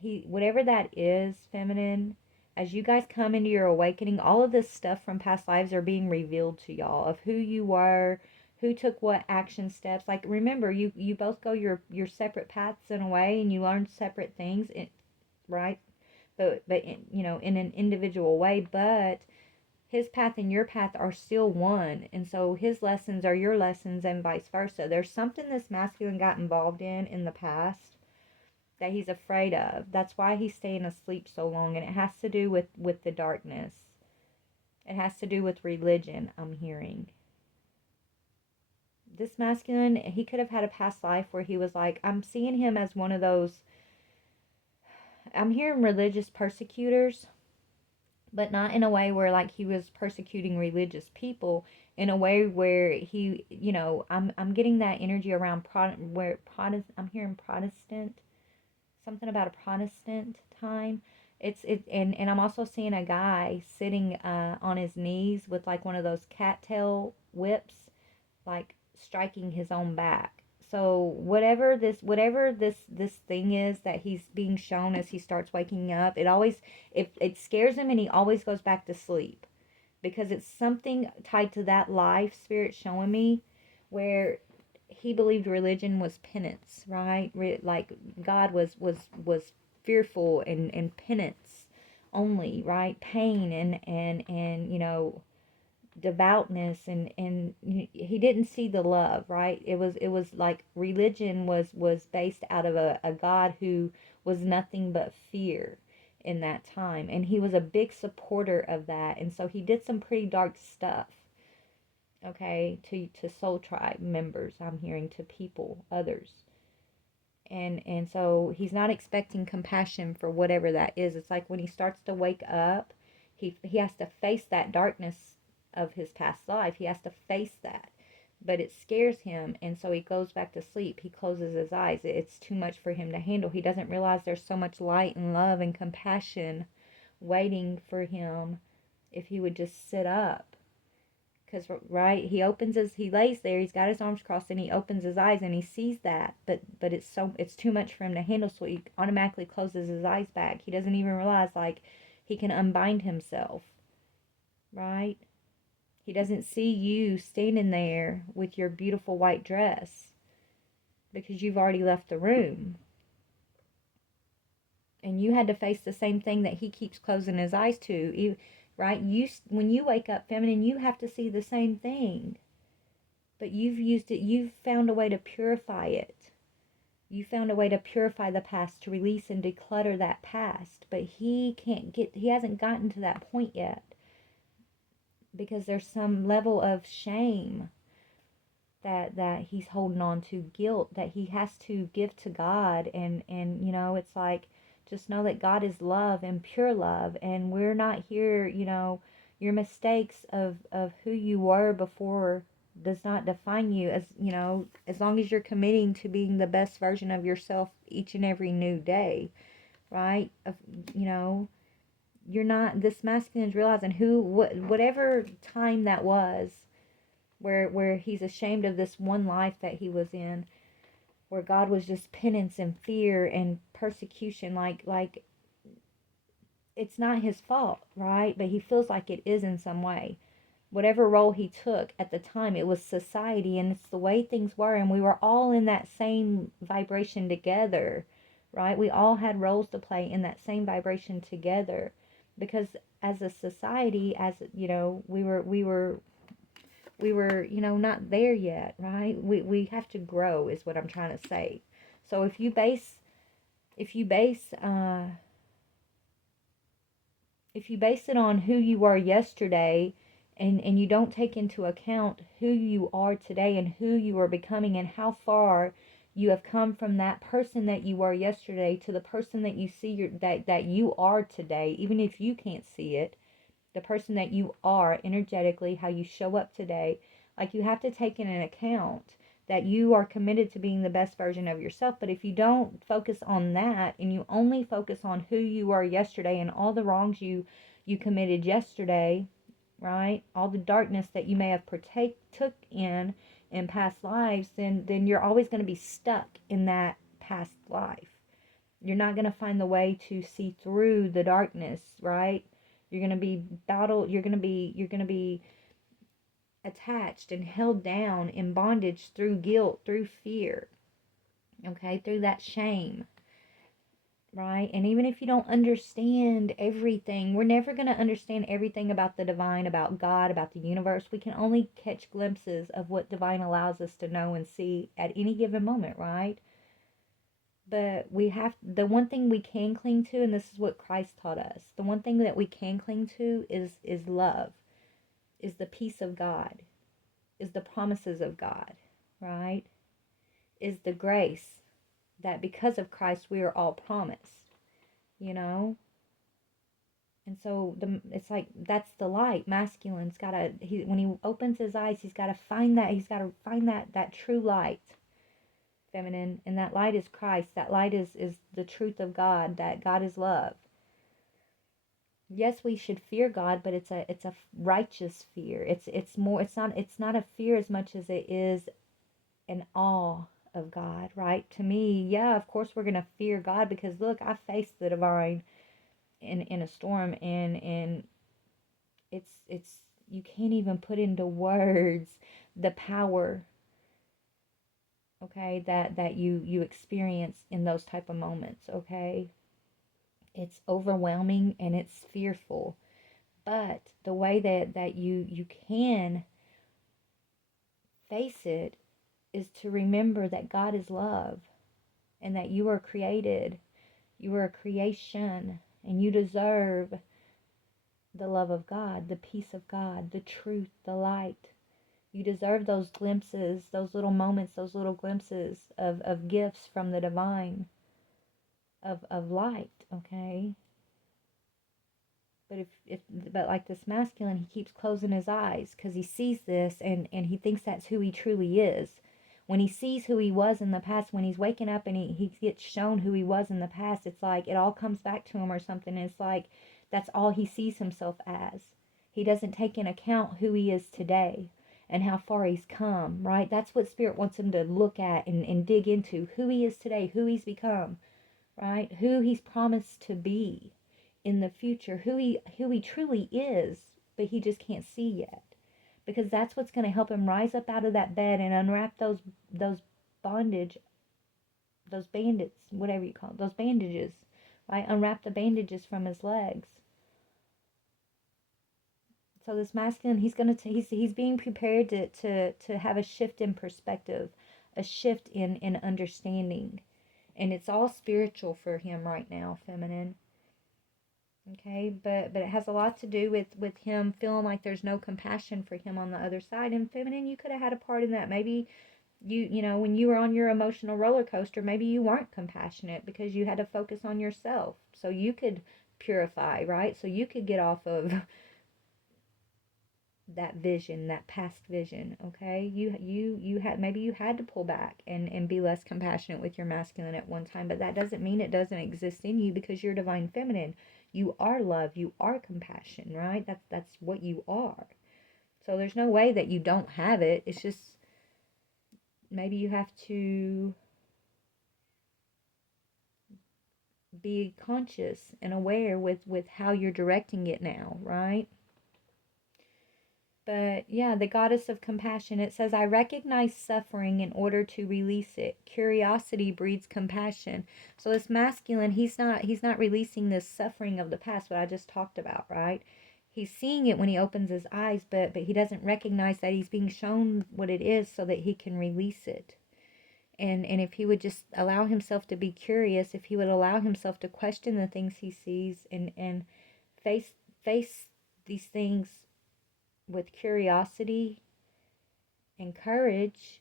He, whatever that is, feminine, as you guys come into your awakening, all of this stuff from past lives are being revealed to y'all of who you were, who took what action steps. Like, remember, you both go your separate paths in a way, and you learn separate things, right? But in an individual way. But his path and your path are still one, and so his lessons are your lessons, and vice versa. There's something this masculine got involved in the past that he's afraid of. That's why he's staying asleep so long, and it has to do with the darkness. It has to do with religion, I'm hearing. This masculine, he could have had a past life where he was like, I'm seeing him as one of those, I'm hearing religious persecutors, but not in a way where like he was persecuting religious people, in a way where he, I'm getting that energy around I'm hearing Protestant, something about a Protestant time. And I'm also seeing a guy sitting on his knees with like one of those cattail whips, like striking his own back. So whatever this thing is that he's being shown as he starts waking up, it scares him, and he always goes back to sleep because it's something tied to that life, Spirit showing me, where he believed religion was penance, right? Like God was fearful and penance only, right? Pain and devoutness, and he didn't see the love, right? It was like religion was based out of a God who was nothing but fear in that time, and he was a big supporter of that, and so he did some pretty dark stuff, okay, to soul tribe members, I'm hearing, to people, others. And so he's not expecting compassion for whatever that is. It's like when he starts to wake up, he has to face that darkness of his past life. He has to face that. But it scares him, and so he goes back to sleep. He closes his eyes. It's too much for him to handle. He doesn't realize there's so much light and love and compassion waiting for him if he would just sit up. Because, right, he lays there, he's got his arms crossed, and he opens his eyes, and he sees that, but it's too much for him to handle, so he automatically closes his eyes back. He doesn't even realize, like, he can unbind himself, right? He doesn't see you standing there with your beautiful white dress because you've already left the room. And you had to face the same thing that he keeps closing his eyes to, right? When you wake up, feminine, you have to see the same thing. But you've found a way to purify it. You found a way to purify the past, to release and declutter that past. But he hasn't gotten to that point yet. Because there's some level of shame that he's holding on to, guilt that he has to give to God, and it's like, just know that God is love and pure love, and we're not here, your mistakes of who you were before does not define you, as long as you're committing to being the best version of yourself each and every new day, right? You're not, this masculine is realizing whatever time that was where he's ashamed of this one life that he was in, where God was just penance and fear and persecution, like it's not his fault, right? But he feels like it is in some way. Whatever role he took at the time, it was society, and it's the way things were, and we were all in that same vibration together, right? We all had roles to play in that same vibration together, because as a society, we were not there yet, right? We have to grow, is what I'm trying to say. So if you base it on who you were yesterday, and you don't take into account who you are today and who you are becoming and how far you have come from that person that you were yesterday to the person that you see that you are today, even if you can't see it, the person that you are energetically, how you show up today, like you have to take in an account that you are committed to being the best version of yourself. But if you don't focus on that and you only focus on who you were yesterday and all the wrongs you committed yesterday, right? All the darkness that you may have took in past lives, then you're always going to be stuck in that past life. You're not going to find the way to see through the darkness, right? You're going to be you're going to be attached and held down in bondage through guilt, through fear, okay? Through that shame, right? And even if you don't understand everything, we're never going to understand everything about the divine, about God, about the universe. We can only catch glimpses of what divine allows us to know and see at any given moment, right? But the one thing we can cling to, and this is what Christ taught us, the one thing that we can cling to is love, is the peace of God, is the promises of God, right? Is the grace that because of Christ we are all promised, you know? And so it's like that's the light. Masculine's gotta when he opens his eyes, he's gotta find that true light. Feminine, and that light is Christ. That light is the truth of God, that God is love. Yes, we should fear God, but it's a righteous fear. It's not a fear as much as it is an awe of God, right? To me, yeah, of course we're gonna fear God because look, I faced the divine in a storm, and it's you can't even put into words the power, okay, that you experience in those type of moments, okay? It's overwhelming and it's fearful, but the way that you can face it is to remember that God is love and that you are created, you are a creation, and you deserve the love of God, the peace of God, the truth, the light. You deserve those glimpses, those little moments, those little glimpses of gifts from the divine, of light, okay? But but like this masculine, he keeps closing his eyes because he sees this, and he thinks that's who he truly is. When he sees who he was in the past, when he's waking up and he gets shown who he was in the past, it's like it all comes back to him or something. It's like that's all he sees himself as. He doesn't take into account who he is today and how far he's come, right? That's what Spirit wants him to look at and dig into, who he is today, who he's become, right? Who he's promised to be in the future, who he truly is, but he just can't see yet. Because that's what's going to help him rise up out of that bed and unwrap those bondage, those bandits, whatever you call it, those bandages, right? Unwrap the bandages from his legs. So this masculine, he's being prepared to have a shift in perspective, a shift in understanding, and it's all spiritual for him right now, feminine. Okay, but it has a lot to do with him feeling like there's no compassion for him on the other side. And feminine, you could have had a part in that. Maybe you know when you were on your emotional roller coaster, maybe you weren't compassionate because you had to focus on yourself so you could purify, right? So you could get off of that vision, that past vision. Okay, you had, maybe you had to pull back and be less compassionate with your masculine at one time, but that doesn't mean it doesn't exist in you because you're divine feminine. You are love, you are compassion, right? That's what you are. So there's no way that you don't have it. It's just maybe you have to be conscious and aware with how you're directing it now, right? But yeah, the goddess of compassion, it says, I recognize suffering in order to release it. Curiosity breeds compassion. So this masculine, he's not releasing this suffering of the past, what I just talked about, right? He's seeing it when he opens his eyes, but he doesn't recognize that he's being shown what it is so that he can release it. And if he would just allow himself to be curious, if he would allow himself to question the things he sees, and face face these things with curiosity and courage,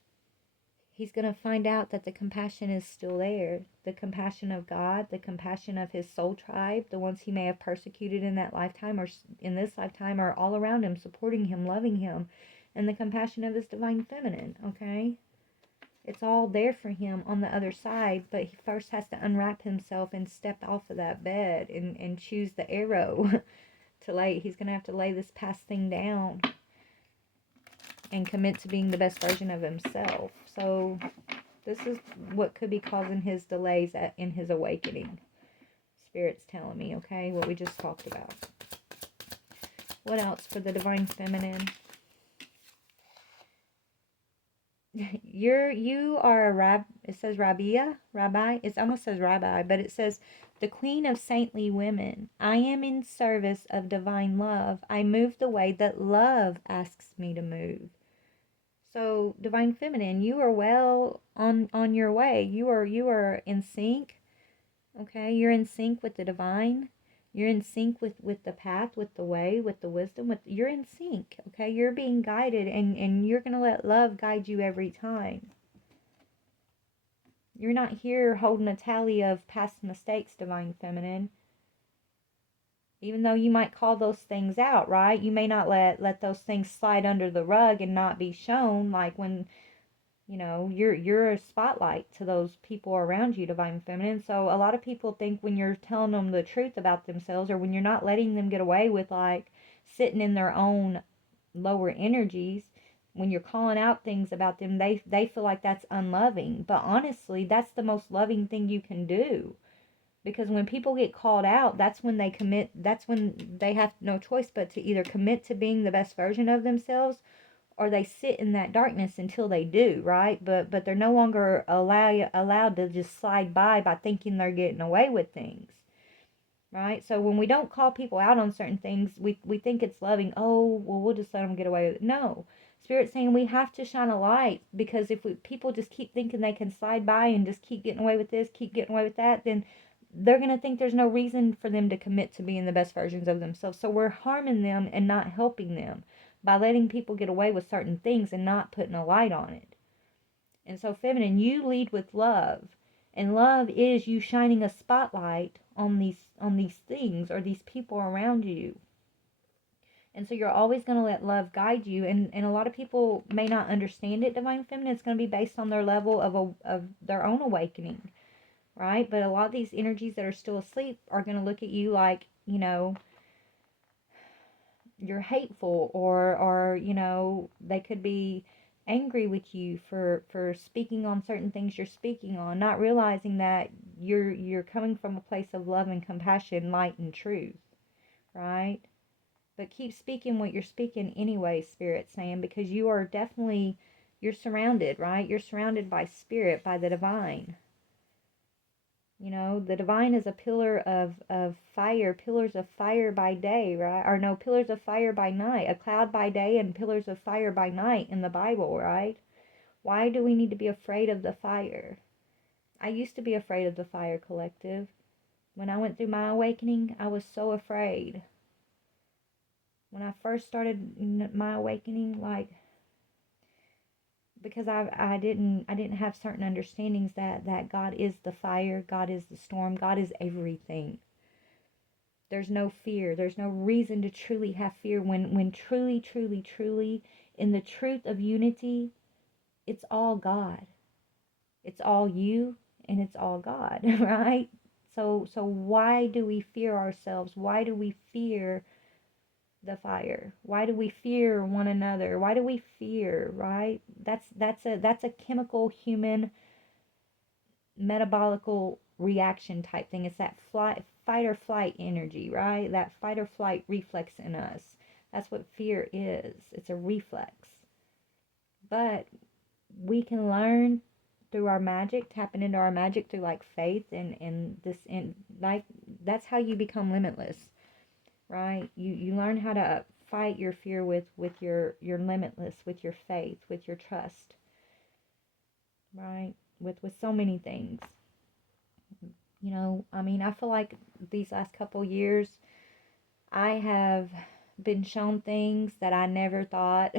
he's going to find out that the compassion is still there. The compassion of God, the compassion of his soul tribe, the ones he may have persecuted in that lifetime or in this lifetime, are all around him, supporting him, loving him. And the compassion of his divine feminine, okay? It's all there for him on the other side, but he first has to unwrap himself and step off of that bed and choose the arrow to lay. He's going to have to lay this past thing down and commit to being the best version of himself. So this is what could be causing his delays in his awakening. Spirit's telling me, okay, what we just talked about. What else for the divine feminine? You are a it says rabbi. It almost says rabbi, but it says the queen of saintly women. I am in service of divine love. I move the way that love asks me to move. So divine feminine, you are well on your way. You are in sync. Okay, you're in sync with the divine. You're in sync with the path, with the way, with the wisdom. You're in sync. Okay, you're being guided, and you're gonna let love guide you every time. You're not here holding a tally of past mistakes, divine feminine. Even though you might call those things out, right? You may not let those things slide under the rug and not be shown, like when you're a spotlight to those people around you, divine feminine. So a lot of people think when you're telling them the truth about themselves, or when you're not letting them get away with like sitting in their own lower energies, when you're calling out things about them, they feel like that's unloving. But honestly, that's the most loving thing you can do. Because when people get called out, that's when they have no choice but to either commit to being the best version of themselves, or they sit in that darkness until they do, right? But they're no longer allowed to just slide by thinking they're getting away with things, right? So when we don't call people out on certain things, we think it's loving. Oh, well, we'll just let them get away with it. No. Spirit's saying we have to shine a light, because if people just keep thinking they can slide by and just keep getting away with this, keep getting away with that, then they're going to think there's no reason for them to commit to being the best versions of themselves. So we're harming them and not helping them by letting people get away with certain things and not putting a light on it. And so, feminine, you lead with love. And love is you shining a spotlight on these things or these people around you. And so you're always going to let love guide you. And a lot of people may not understand it, divine feminine. It's going to be based on their level of their own awakening, right? But a lot of these energies that are still asleep are going to look at you like, you're hateful, or they could be angry with you for speaking on certain things you're speaking on, not realizing that you're coming from a place of love and compassion, light and truth, right? But keep speaking what you're speaking anyway, Spirit saying, because you're surrounded, right? You're surrounded by Spirit, by the divine. The divine is a pillar of fire, pillars of fire by day, right? Or no, pillars of fire by night, a cloud by day and pillars of fire by night in the Bible, right? Why do we need to be afraid of the fire? I used to be afraid of the fire, collective. When I went through my awakening, I was so afraid. When I first started my awakening, because I didn't have certain understandings that God is the fire, God is the storm, God is everything. There's no fear. There's no reason to truly have fear when truly, truly, truly in the truth of unity, it's all God. It's all you and it's all God, right? So why do we fear ourselves? Why do we fear the fire? Why do we fear one another? Why do we fear, right? That's a chemical human metabolical reaction type thing. It's that fight or flight energy, right? That fight or flight reflex in us. That's what fear is. It's a reflex. But we can learn through our magic, tapping into our magic through like faith and like that's how you become limitless, right? You learn how to fight your fear with your limitless, with your faith, with your trust, right? with so many things. You know, I mean, I feel like these last couple years I have been shown things that I never thought.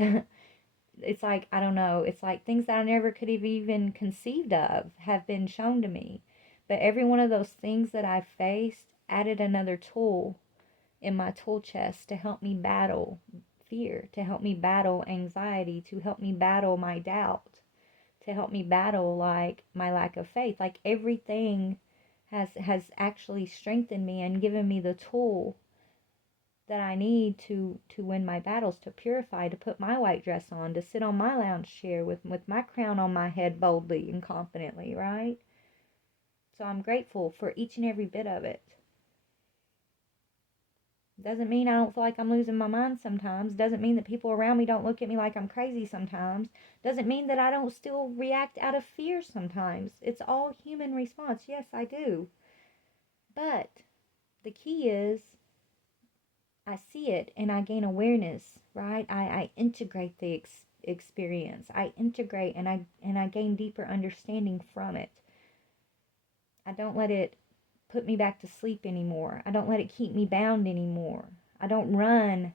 It's like, I don't know, it's like things that I never could have even conceived of have been shown to me. But every one of those things that I faced added another tool in my tool chest to help me battle fear, to help me battle anxiety, to help me battle my doubt, to help me battle like my lack of faith. Like everything has actually strengthened me and given me the tool that I need to win my battles, to purify, to put my white dress on, to sit on my lounge chair with my crown on my head boldly and confidently, right? So I'm grateful for each and every bit of it. Doesn't mean I don't feel like I'm losing my mind sometimes. Doesn't mean that people around me don't look at me like I'm crazy sometimes. Doesn't mean that I don't still react out of fear sometimes. It's all human response. Yes, I do. But the key is I see it and I gain awareness, right? I integrate the experience. I integrate and I gain deeper understanding from it. I don't let it put me back to sleep anymore. I don't let it keep me bound anymore. I don't run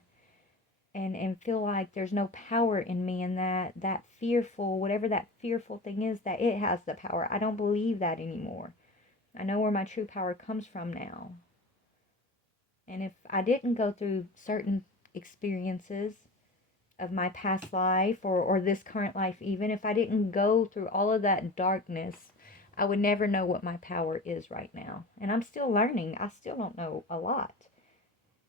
and feel like there's no power in me, and that fearful, whatever that fearful thing is, that it has the power. I don't believe that anymore. I know where my true power comes from now. And if I didn't go through certain experiences of my past life or this current life, even if I didn't go through all of that darkness, I would never know what my power is right now. And I'm still learning. I still don't know a lot.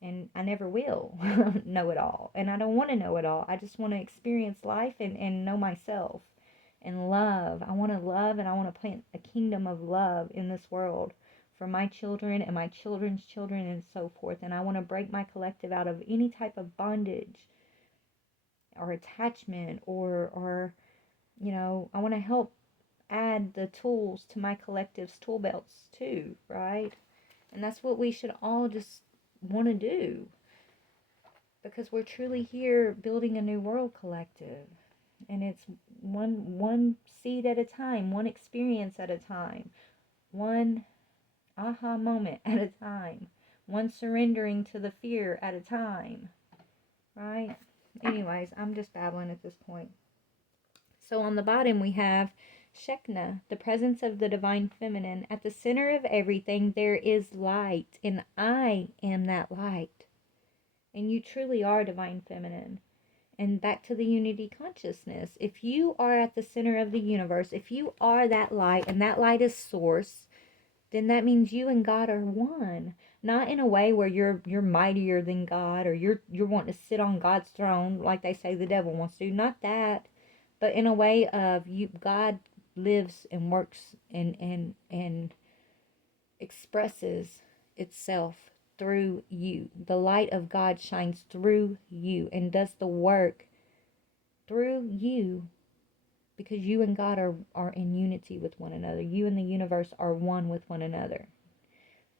And I never will know it all. And I don't want to know it all. I just want to experience life and know myself and love. I want to love, and I want to plant a kingdom of love in this world for my children and my children's children and so forth. And I want to break my collective out of any type of bondage or attachment or you know, I want to help add the tools to my collective's tool belts too, right? And that's what we should all just want to do, because we're truly here building a new world collective, and it's one seed at a time, one experience at a time, one aha moment at a time, one surrendering to the fear at a time, right? Anyways, I'm just babbling at this point. So on the bottom we have Shekna, the presence of the divine feminine. At the center of everything there is light, and I am that light. And you truly are divine feminine. And back to the unity consciousness. If you are at the center of the universe, if you are that light, and that light is source, then that means you and God are one. Not in a way where you're mightier than God, or you're wanting to sit on God's throne like they say the devil wants to. Not that, but in a way of you, God lives and works and expresses itself through you. The light of God shines through you and does the work through you, because you and God are in unity with one another. You and the universe are one with one another,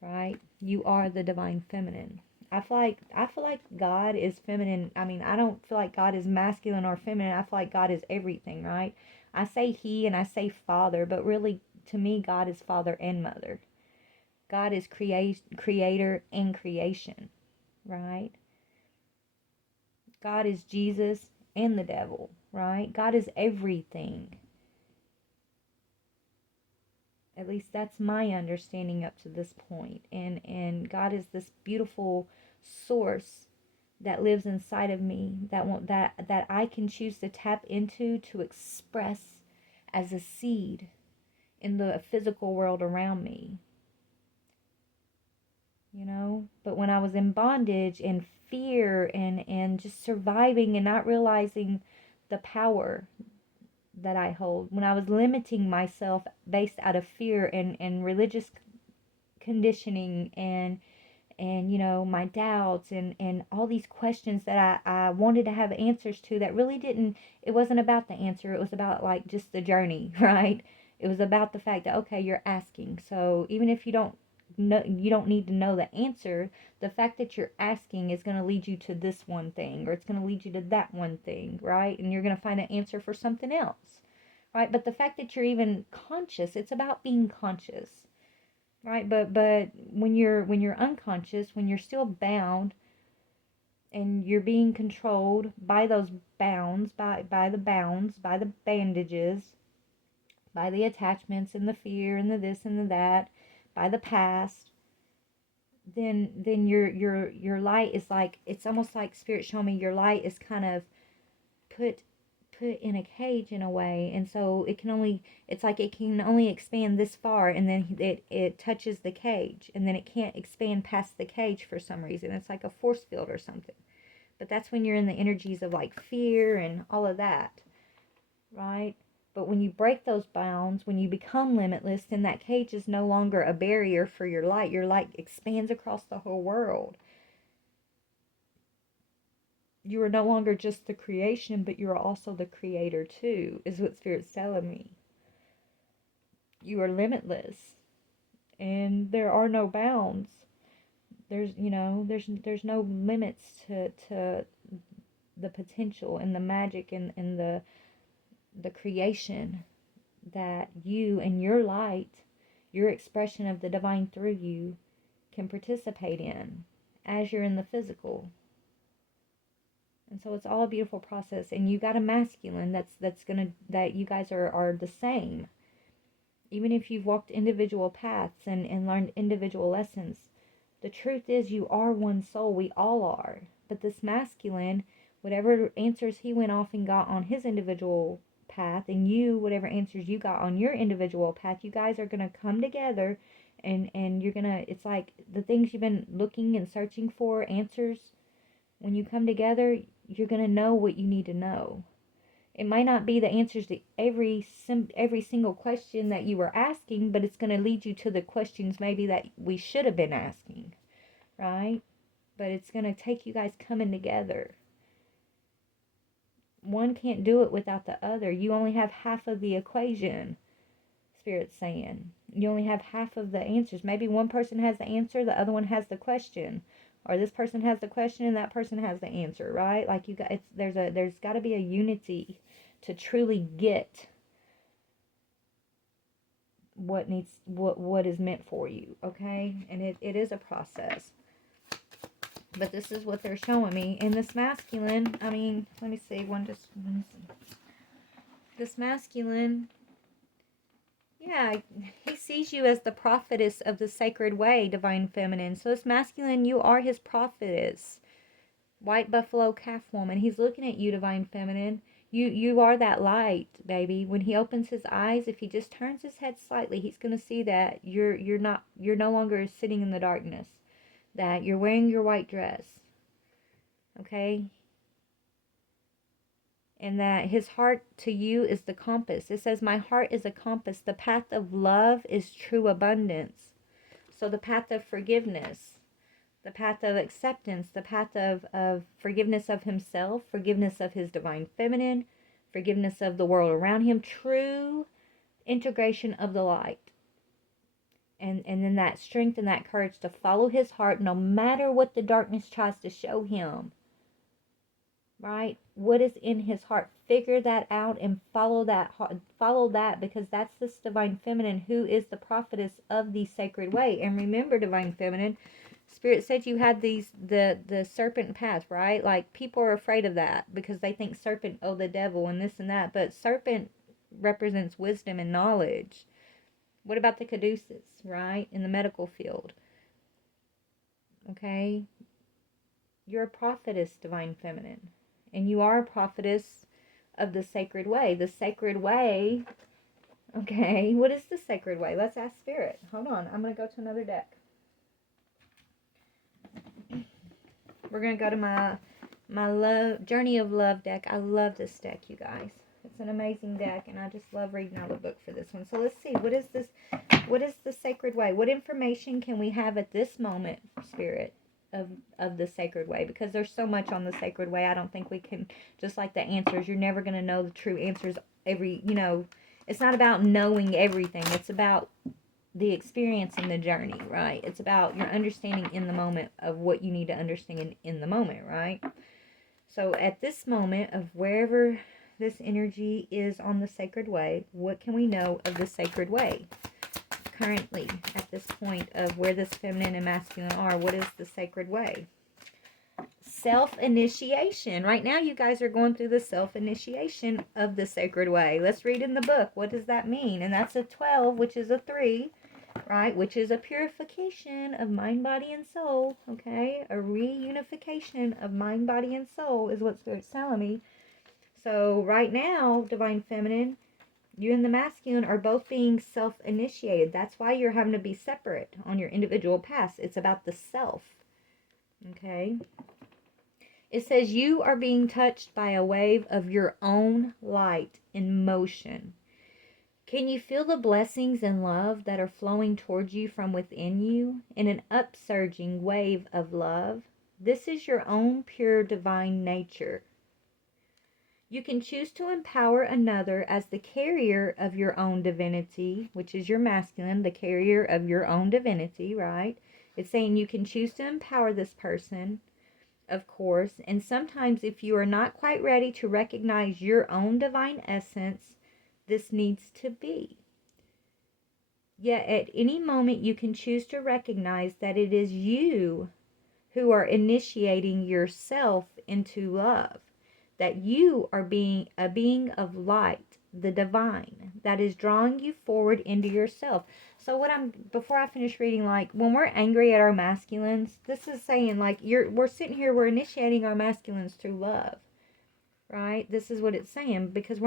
right? You are the divine feminine. I feel like God is feminine. I mean, I don't feel like God is masculine or feminine. I feel like God is everything, right? I say he and I say father, but really to me God is father and mother. God is creator and creation, right? God is Jesus and the devil, right? God is everything. At least that's my understanding up to this point. And God is this beautiful source that lives inside of me, that I can choose to tap into, to express as a seed in the physical world around me. You know, but when I was in bondage and fear and just surviving and not realizing the power that I hold, when I was limiting myself based out of fear and religious conditioning and you know, my doubts and all these questions that I wanted to have answers to, that really didn't, it wasn't about the answer, it was about like just the journey, right? It was about the fact that, okay, you're asking, so even if you don't know, you don't need to know the answer, the fact that you're asking is going to lead you to this one thing, or it's going to lead you to that one thing, right? And you're going to find an answer for something else, right? But the fact that you're even conscious, it's about being conscious, right? But when you're unconscious, when you're still bound and you're being controlled by those bounds, by the bounds, by the bandages, by the attachments and the fear and the this and the that, by the past, then your light is like, it's almost like Spirit showing me your light is kind of put in a cage in a way, and so it can only, it's like it can only expand this far, and then it touches the cage, and then it can't expand past the cage for some reason. It's like a force field or something. But that's when you're in the energies of like fear and all of that, right? But when you break those bounds, when you become limitless, then that cage is no longer a barrier for your light. Your light expands across the whole world. You are no longer just the creation, but you are also the creator too, is what Spirit's telling me. You are limitless, and there are no bounds. There's no limits to the potential and the magic and the creation that you and your light, your expression of the divine through you, can participate in as you're in the physical. And so it's all a beautiful process. And you got a masculine that you guys are the same. Even if you've walked individual paths and learned individual lessons, the truth is you are one soul. We all are. But this masculine, whatever answers he went off and got on his individual path, and you, whatever answers you got on your individual path, you guys are going to come together, and you're going to, it's like the things you've been looking and searching for, answers, when you come together, you're going to know what you need to know. It might not be the answers to every single question that you were asking, but it's going to lead you to the questions maybe that we should have been asking, right? But it's going to take you guys coming together. One can't do it without the other. You only have half of the equation, Spirit's saying. You only have half of the answers. Maybe one person has the answer, the other one has the question. Or this person has the question and that person has the answer, right? Like you guys, there's got to be a unity to truly get what is meant for you, okay? And it is a process. But this is what they're showing me. And this masculine, I mean, let me see, this masculine, yeah, he sees you as the prophetess of the sacred way, divine feminine. So this masculine, you are his prophetess. White buffalo calf woman. He's looking at you, divine feminine. You are that light, baby. When he opens his eyes, if he just turns his head slightly, he's going to see that you're no longer sitting in the darkness. That you're wearing your white dress. Okay? And that his heart to you is the compass. It says, my heart is a compass. The path of love is true abundance. So the path of forgiveness, the path of acceptance, the path of forgiveness of himself, forgiveness of his divine feminine, forgiveness of the world around him, true integration of the light. And then that strength and that courage to follow his heart no matter what the darkness tries to show him. Right? What is in his heart? Figure that out and follow that, because that's this divine feminine who is the prophetess of the sacred way. And remember, divine feminine, Spirit said you had the serpent path, right? Like people are afraid of that because they think serpent, oh, the devil and this and that. But serpent represents wisdom and knowledge. What about the caduceus, right? In the medical field. Okay? You're a prophetess, divine feminine. And you are a prophetess of the sacred way. The sacred way, okay, what is the sacred way? Let's ask Spirit. Hold on, I'm going to go to another deck. We're going to go to my love Journey of Love deck. I love this deck, you guys. It's an amazing deck, and I just love reading out the book for this one. So let's see, what is this? What is the sacred way? What information can we have at this moment, Spirit? Of the sacred way, because there's so much on the sacred way. I don't think we can, just like the answers, you're never going to know the true answers it's not about knowing everything. It's about the experience and the journey, right? It's about your understanding in the moment of what you need to understand in the moment, right? So at this moment of wherever this energy is on the sacred way. What can we know of the sacred way? Currently, at this point of where this feminine and masculine are, what is the sacred way? Self-initiation. Right now, you guys are going through the self-initiation of the sacred way. Let's read in the book. What does that mean? And that's a 12, which is a 3, right? Which is a purification of mind, body, and soul, okay? A reunification of mind, body, and soul is what Spirit's telling me. So right now, Divine Feminine, you and the masculine are both being self-initiated. That's why you're having to be separate on your individual paths. It's about the self, okay? It says you are being touched by a wave of your own light in motion. Can you feel the blessings and love that are flowing towards you from within you in an upsurging wave of love? This is your own pure divine nature. You can choose to empower another as the carrier of your own divinity, which is your masculine, the carrier of your own divinity, right? It's saying you can choose to empower this person, of course, and sometimes if you are not quite ready to recognize your own divine essence, this needs to be. Yet at any moment you can choose to recognize that it is you who are initiating yourself into love, that you are being a being of light, the divine, that is drawing you forward into yourself. So before I finish reading, like when we're angry at our masculines, this is saying like we're sitting here, we're initiating our masculines through love, right? This is what it's saying, because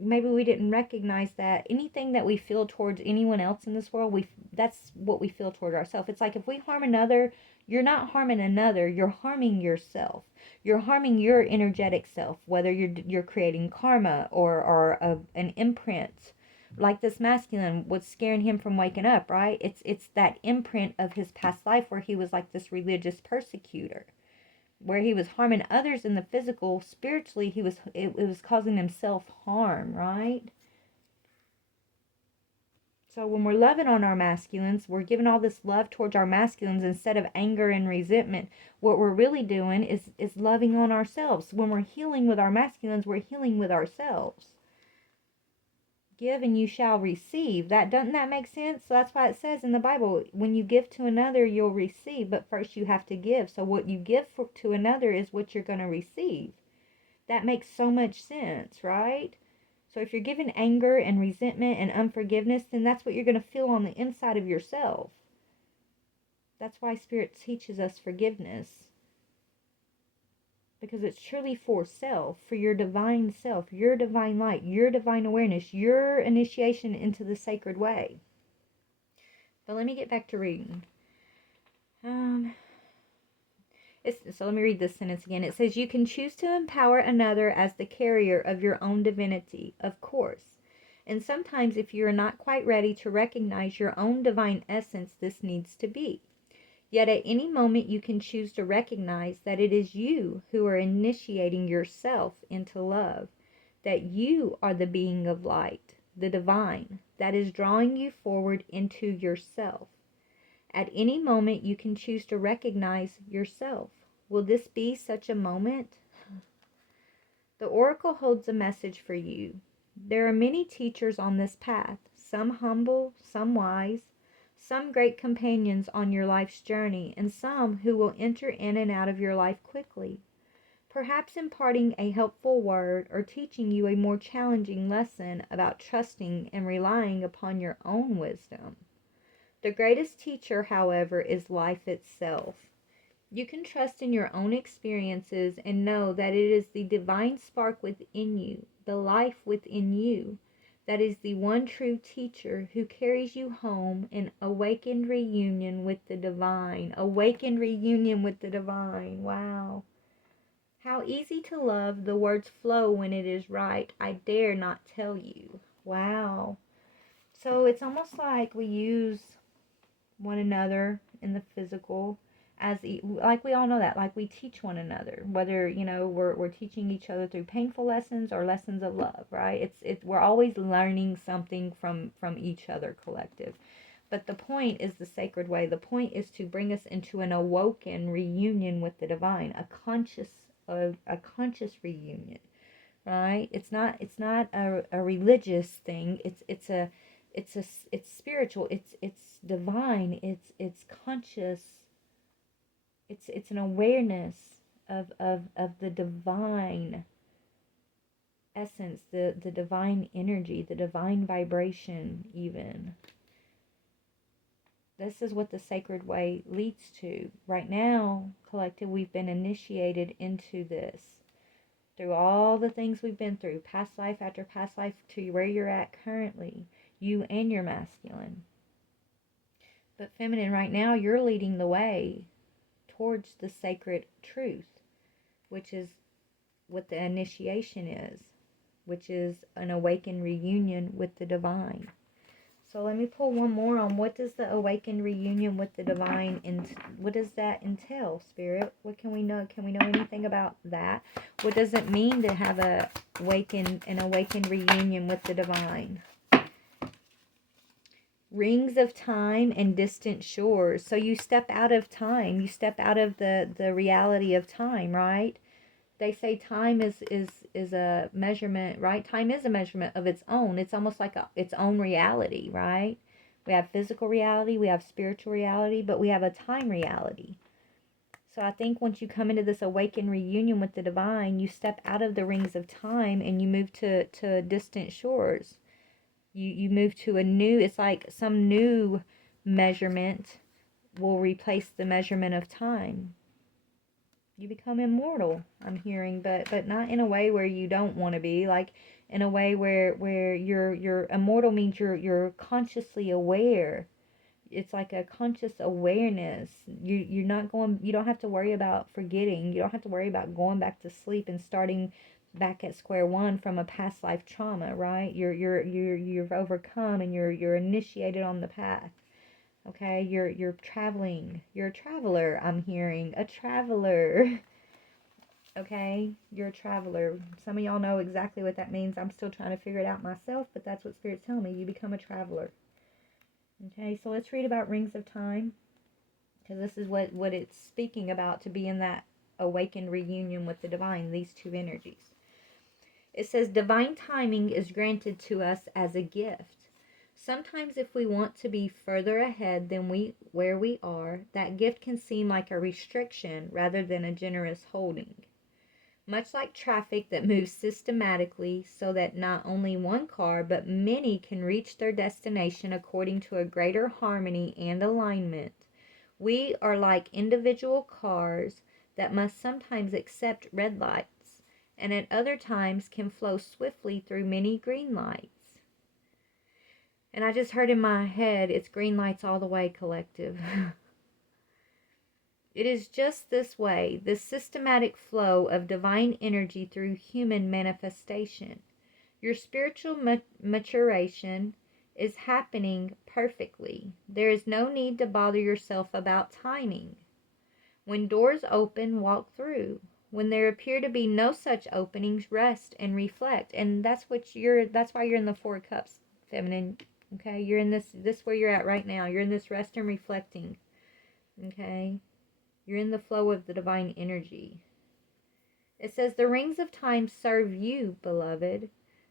maybe we didn't recognize that anything that we feel towards anyone else in this world, that's what we feel toward ourselves. It's like if we harm another, you're not harming another, you're harming yourself. You're harming your energetic self, whether you're creating karma or an imprint. Like this masculine, what's scaring him from waking up, right? It's that imprint of his past life where he was like this religious persecutor, where he was harming others in the physical. Spiritually, it was causing himself harm, right? So when we're loving on our masculines, we're giving all this love towards our masculines instead of anger and resentment. What we're really doing is loving on ourselves. When we're healing with our masculines, we're healing with ourselves. Give and you shall receive. Doesn't that make sense? So that's why it says in the Bible, when you give to another, you'll receive. But first you have to give. So what you give to another is what you're going to receive. That makes so much sense, right? So if you're giving anger and resentment and unforgiveness, then that's what you're going to feel on the inside of yourself. That's why Spirit teaches us forgiveness. Because it's truly for self, for your divine self, your divine light, your divine awareness, your initiation into the sacred way. But let me get back to reading. So let me read this sentence again. It says, you can choose to empower another as the carrier of your own divinity, of course. And sometimes if you are not quite ready to recognize your own divine essence, this needs to be. Yet at any moment you can choose to recognize that it is you who are initiating yourself into love, that you are the being of light, the divine, that is drawing you forward into yourself. At any moment you can choose to recognize yourself. Will this be such a moment? The oracle holds a message for you. There are many teachers on this path, some humble, some wise, some great companions on your life's journey, and some who will enter in and out of your life quickly, perhaps imparting a helpful word or teaching you a more challenging lesson about trusting and relying upon your own wisdom. The greatest teacher, however, is life itself. You can trust in your own experiences and know that it is the divine spark within you, the life within you, that is the one true teacher who carries you home in awakened reunion with the divine. Awakened reunion with the divine. Wow. How easy to love. The words flow when it is right. I dare not tell you. Wow. So it's almost like we use one another in the physical like we all know that, like we teach one another, whether we're teaching each other through painful lessons or lessons of love, right? We're always learning something from each other, collective. But the point is the sacred way. The point is to bring us into an awoken reunion with the divine, a conscious reunion, right? It's not a religious thing. It's spiritual. It's divine. It's conscious. It's an awareness of the divine essence, the divine energy, the divine vibration even. This is what the sacred way leads to. Right now, collective, we've been initiated into this through all the things we've been through, past life after past life, to where you're at currently, you and your masculine. But feminine, right now, you're leading the way towards the sacred truth, which is what the initiation is, which is an awakened reunion with the divine. So let me pull one more on what does the awakened reunion with the divine, and what does that entail, Spirit? What can we know? Can we know anything about that? What does it mean to have an awakened reunion with the divine? Rings of time and distant shores. So you step out of time. You step out of the reality of time, right? They say time is a measurement, right? Time is a measurement of its own. It's almost like its own reality, right? We have physical reality, we have spiritual reality, but we have a time reality. So I think once you come into this awakened reunion with the divine, you step out of the rings of time and you move to distant shores. You move to a new, it's like some new measurement will replace the measurement of time. You become immortal, I'm hearing, but not in a way where you don't want to be, like in a way where you're immortal means you're consciously aware. It's like a conscious awareness. You're not going, you don't have to worry about forgetting. You don't have to worry about going back to sleep and starting back at square one from a past life trauma, right? You've overcome and you're initiated on the path. Okay, you're traveling. You're a traveler, I'm hearing. A traveler. Okay, you're a traveler. Some of y'all know exactly what that means. I'm still trying to figure it out myself, but that's what Spirit's telling me. You become a traveler. Okay, so let's read about rings of time, because this is what it's speaking about, to be in that awakened reunion with the divine, these two energies. It says divine timing is granted to us as a gift. Sometimes if we want to be further ahead than where we are, that gift can seem like a restriction rather than a generous holding. Much like traffic that moves systematically so that not only one car but many can reach their destination according to a greater harmony and alignment, we are like individual cars that must sometimes accept red lights and at other times can flow swiftly through many green lights. And I just heard in my head, it's green lights all the way, collective. It is just this way, this systematic flow of divine energy through human manifestation. Your spiritual maturation is happening perfectly. There is no need to bother yourself about timing. When doors open, walk through. When there appear to be no such openings, rest and reflect. And that's why you're in the Four of Cups, feminine. Okay, you're in this where you're at right now. You're in this rest and reflecting. Okay, you're in the flow of the divine energy. It says, the rings of time serve you, beloved.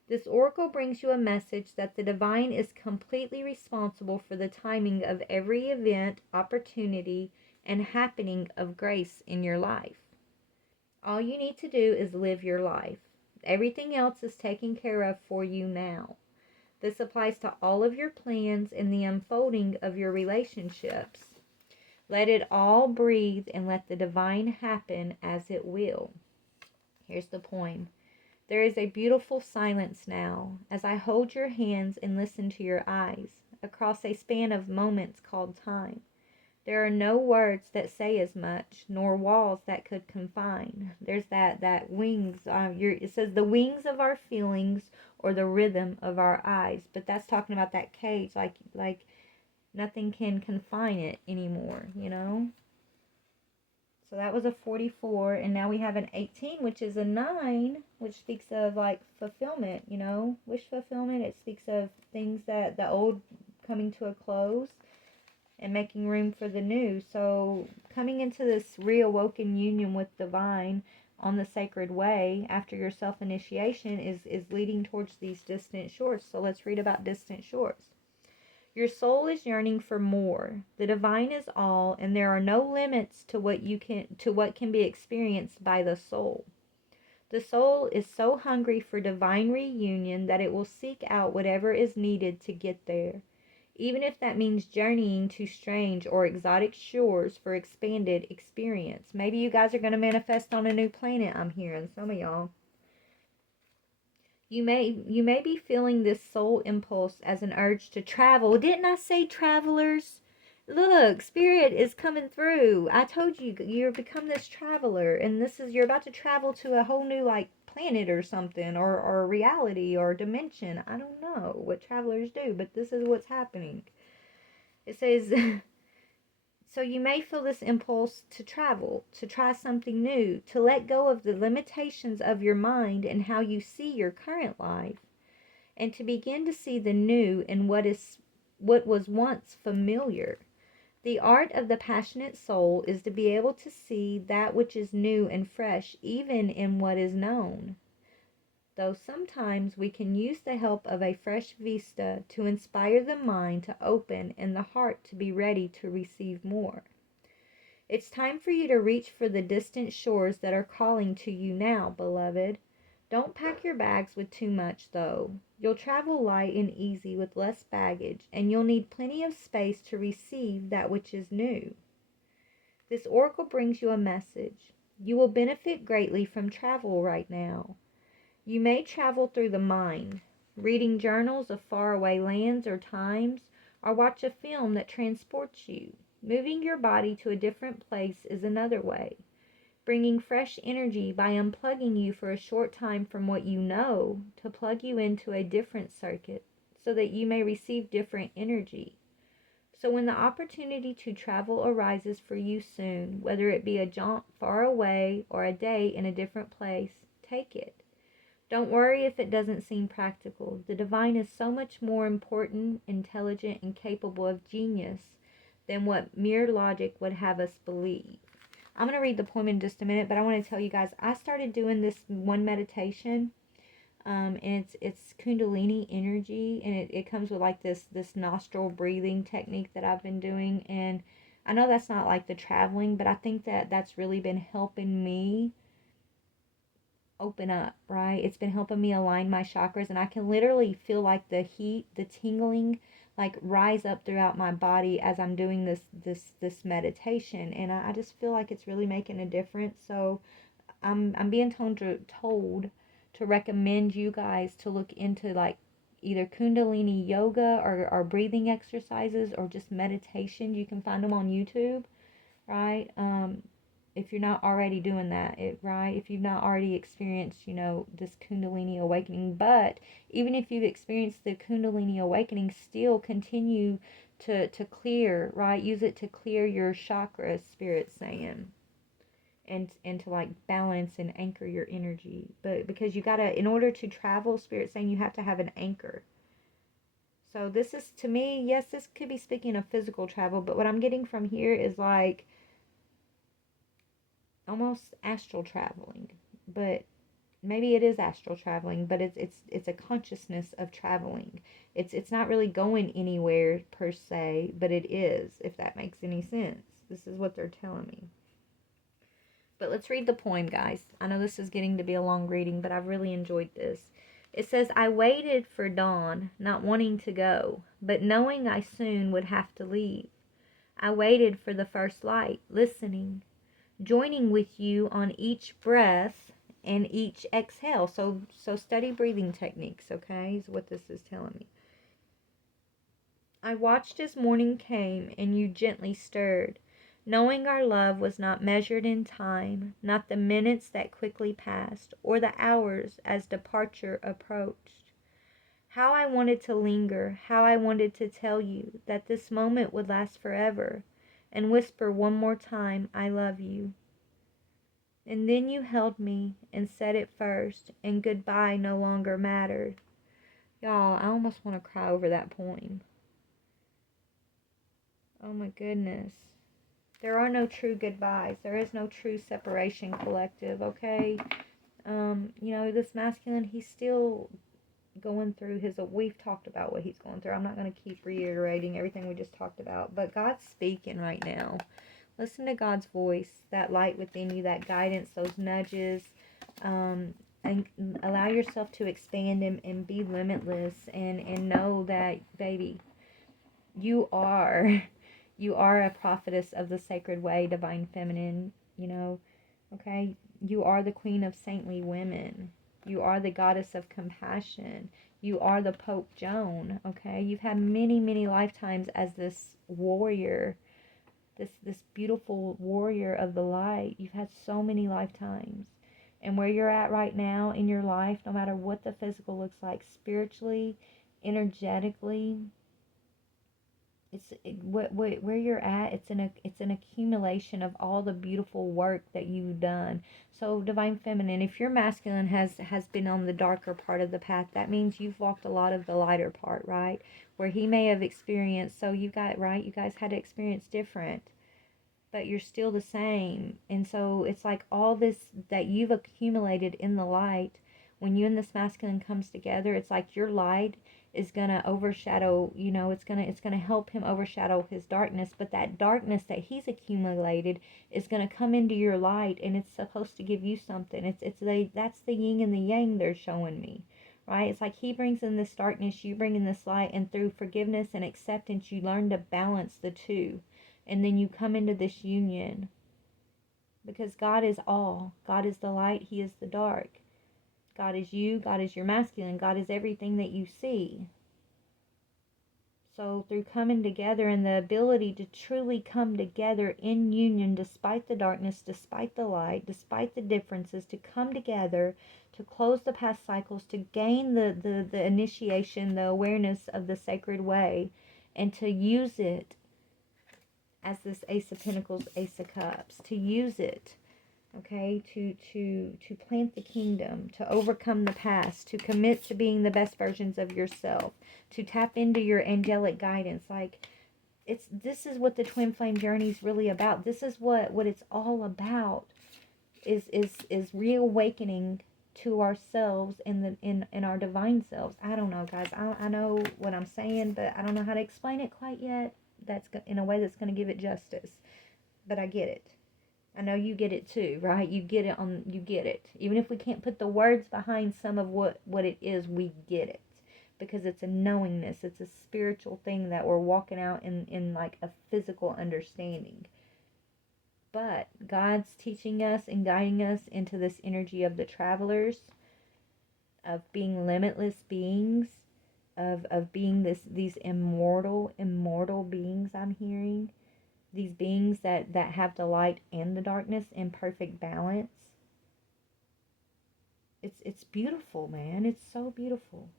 This oracle brings you a message that the divine is completely responsible for the timing of every event, opportunity, and happening of grace in your life. All you need to do is live your life. Everything else is taken care of for you now. This applies to all of your plans and the unfolding of your relationships. Let it all breathe and let the divine happen as it will. Here's the poem. There is a beautiful silence now as I hold your hands and listen to your eyes across a span of moments called time. There are no words that say as much, nor walls that could confine. There's that wings. It says the wings of our feelings or the rhythm of our eyes. But that's talking about that cage, like nothing can confine it anymore, you know? So that was a 44, and now we have an 18, which is a 9, which speaks of like fulfillment, you know, wish fulfillment. It speaks of things that the old coming to a close and making room for the new. So coming into this reawoken union with divine on the sacred way after your self-initiation is leading towards these distant shores. So let's read about distant shores. Your soul is yearning for more. The divine is all, and there are no limits to what can be experienced by the soul. The soul is so hungry for divine reunion that it will seek out whatever is needed to get there, even if that means journeying to strange or exotic shores for expanded experience. Maybe you guys are going to manifest on a new planet, I'm hearing, some of y'all. You may be feeling this soul impulse as an urge to travel. Didn't I say travelers? Look, spirit is coming through. I told you you're become this traveler, and you're about to travel to a whole new like planet or something, or reality or dimension. I don't know what travelers do, but this is what's happening. It says so you may feel this impulse to travel, to try something new, to let go of the limitations of your mind and how you see your current life, and to begin to see the new in what was once familiar. The art of the passionate soul is to be able to see that which is new and fresh even in what is known, though sometimes we can use the help of a fresh vista to inspire the mind to open and the heart to be ready to receive more. It's time for you to reach for the distant shores that are calling to you now, beloved. Don't pack your bags with too much, though. You'll travel light and easy with less baggage, and you'll need plenty of space to receive that which is new. This oracle brings you a message. You will benefit greatly from travel right now. You may travel through the mind, reading journals of faraway lands or times, or watch a film that transports you. Moving your body to a different place is another way. Bringing fresh energy by unplugging you for a short time from what you know to plug you into a different circuit so that you may receive different energy. So when the opportunity to travel arises for you soon, whether it be a jaunt far away or a day in a different place, take it. Don't worry if it doesn't seem practical. The divine is so much more important, intelligent, and capable of genius than what mere logic would have us believe. I'm going to read the poem in just a minute, but I want to tell you guys, I started doing this one meditation, and it's Kundalini energy, and it comes with like this nostril breathing technique that I've been doing, and I know that's not like the traveling, but I think that that's really been helping me open up, right? It's been helping me align my chakras, and I can literally feel like the heat, the tingling, like rise up throughout my body as I'm doing this meditation, and I just feel like it's really making a difference. So I'm being told to recommend you guys to look into like either Kundalini yoga or breathing exercises or just meditation. You can find them on YouTube, right? If you're not already doing that, right? If you've not already experienced, this Kundalini awakening. But even if you've experienced the Kundalini awakening, still continue to clear, right? Use it to clear your chakras, Spirit's saying. And to like balance and anchor your energy. But because you gotta, in order to travel, Spirit's saying you have to have an anchor. So this is, to me, yes, this could be speaking of physical travel, but what I'm getting from here is like almost astral traveling, but maybe it is astral traveling, but it's a consciousness of traveling. It's not really going anywhere per se, but it is, if that makes any sense. This is what they're telling me. But let's read the poem, guys. I know this is getting to be a long reading, but I've really enjoyed this. It says, I waited for dawn, not wanting to go, but knowing I soon would have to leave. I waited for the first light, listening, joining with you on each breath and each exhale. So study breathing techniques, okay, is what this is telling me. I watched as morning came and you gently stirred, knowing our love was not measured in time, not the minutes that quickly passed, or the hours as departure approached. How I wanted to linger, how I wanted to tell you that this moment would last forever, and whisper one more time, I love you. And then you held me and said it first, and goodbye no longer mattered. Y'all, I almost want to cry over that poem. Oh my goodness. There are no true goodbyes. There is no true separation, collective, okay? This masculine, he's still going through his, we've talked about what he's going through. I'm not going to keep reiterating everything we just talked about, but God's speaking right now. Listen to God's voice, that light within you, that guidance, those nudges, and allow yourself to expand and be limitless, and know that, baby, you are you are a prophetess of the sacred way, divine feminine, okay? You are the queen of saintly women. You are the goddess of compassion. You are the Pope Joan, okay? You've had many, many lifetimes as this warrior, this beautiful warrior of the light. You've had so many lifetimes. And where you're at right now in your life, no matter what the physical looks like, spiritually, energetically, where you're at. It's an accumulation of all the beautiful work that you've done. So divine feminine, if your masculine has been on the darker part of the path, that means you've walked a lot of the lighter part, right? Where he may have experienced. So you guys had to experience different, but you're still the same. And so it's like all this that you've accumulated in the light, when you and this masculine comes together, it's like your light is going to overshadow, it's going to help him overshadow his darkness, but that darkness that he's accumulated is going to come into your light, and it's supposed to give you something. That's the yin and the yang they're showing me. Right? It's like he brings in this darkness, you bring in this light, and through forgiveness and acceptance, you learn to balance the two. And then you come into this union, because God is all. God is the light, he is the dark. God is you, God is your masculine, God is everything that you see. So through coming together and the ability to truly come together in union, despite the darkness, despite the light, despite the differences, to come together, to close the past cycles, to gain the initiation, the awareness of the sacred way, and to use it as this Ace of Pentacles, Ace of Cups, to use it, okay, to plant the kingdom, to overcome the past, to commit to being the best versions of yourself, to tap into your angelic guidance. Like, this is what the twin flame journey is really about. This is what it's all about, is reawakening to ourselves in our divine selves. I don't know, guys. I know what I'm saying, but I don't know how to explain it quite yet. That's in a way that's going to give it justice, but I get it. I know you get it too, right? You get it. Even if we can't put the words behind some of what it is, we get it, because it's a knowingness. It's a spiritual thing that we're walking out in like a physical understanding. But God's teaching us and guiding us into this energy of the travelers, of being limitless beings, of being these immortal beings. I'm hearing these beings that have the light and the darkness in perfect balance. It's beautiful, man. It's so beautiful.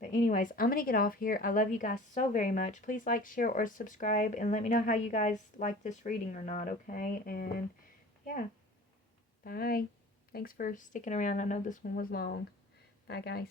But anyways, I'm gonna get off here. I love you guys so very much. Please like, share, or subscribe, and let me know how you guys like this reading or not, okay? And yeah, bye. Thanks for sticking around. I know this one was long. Bye, guys.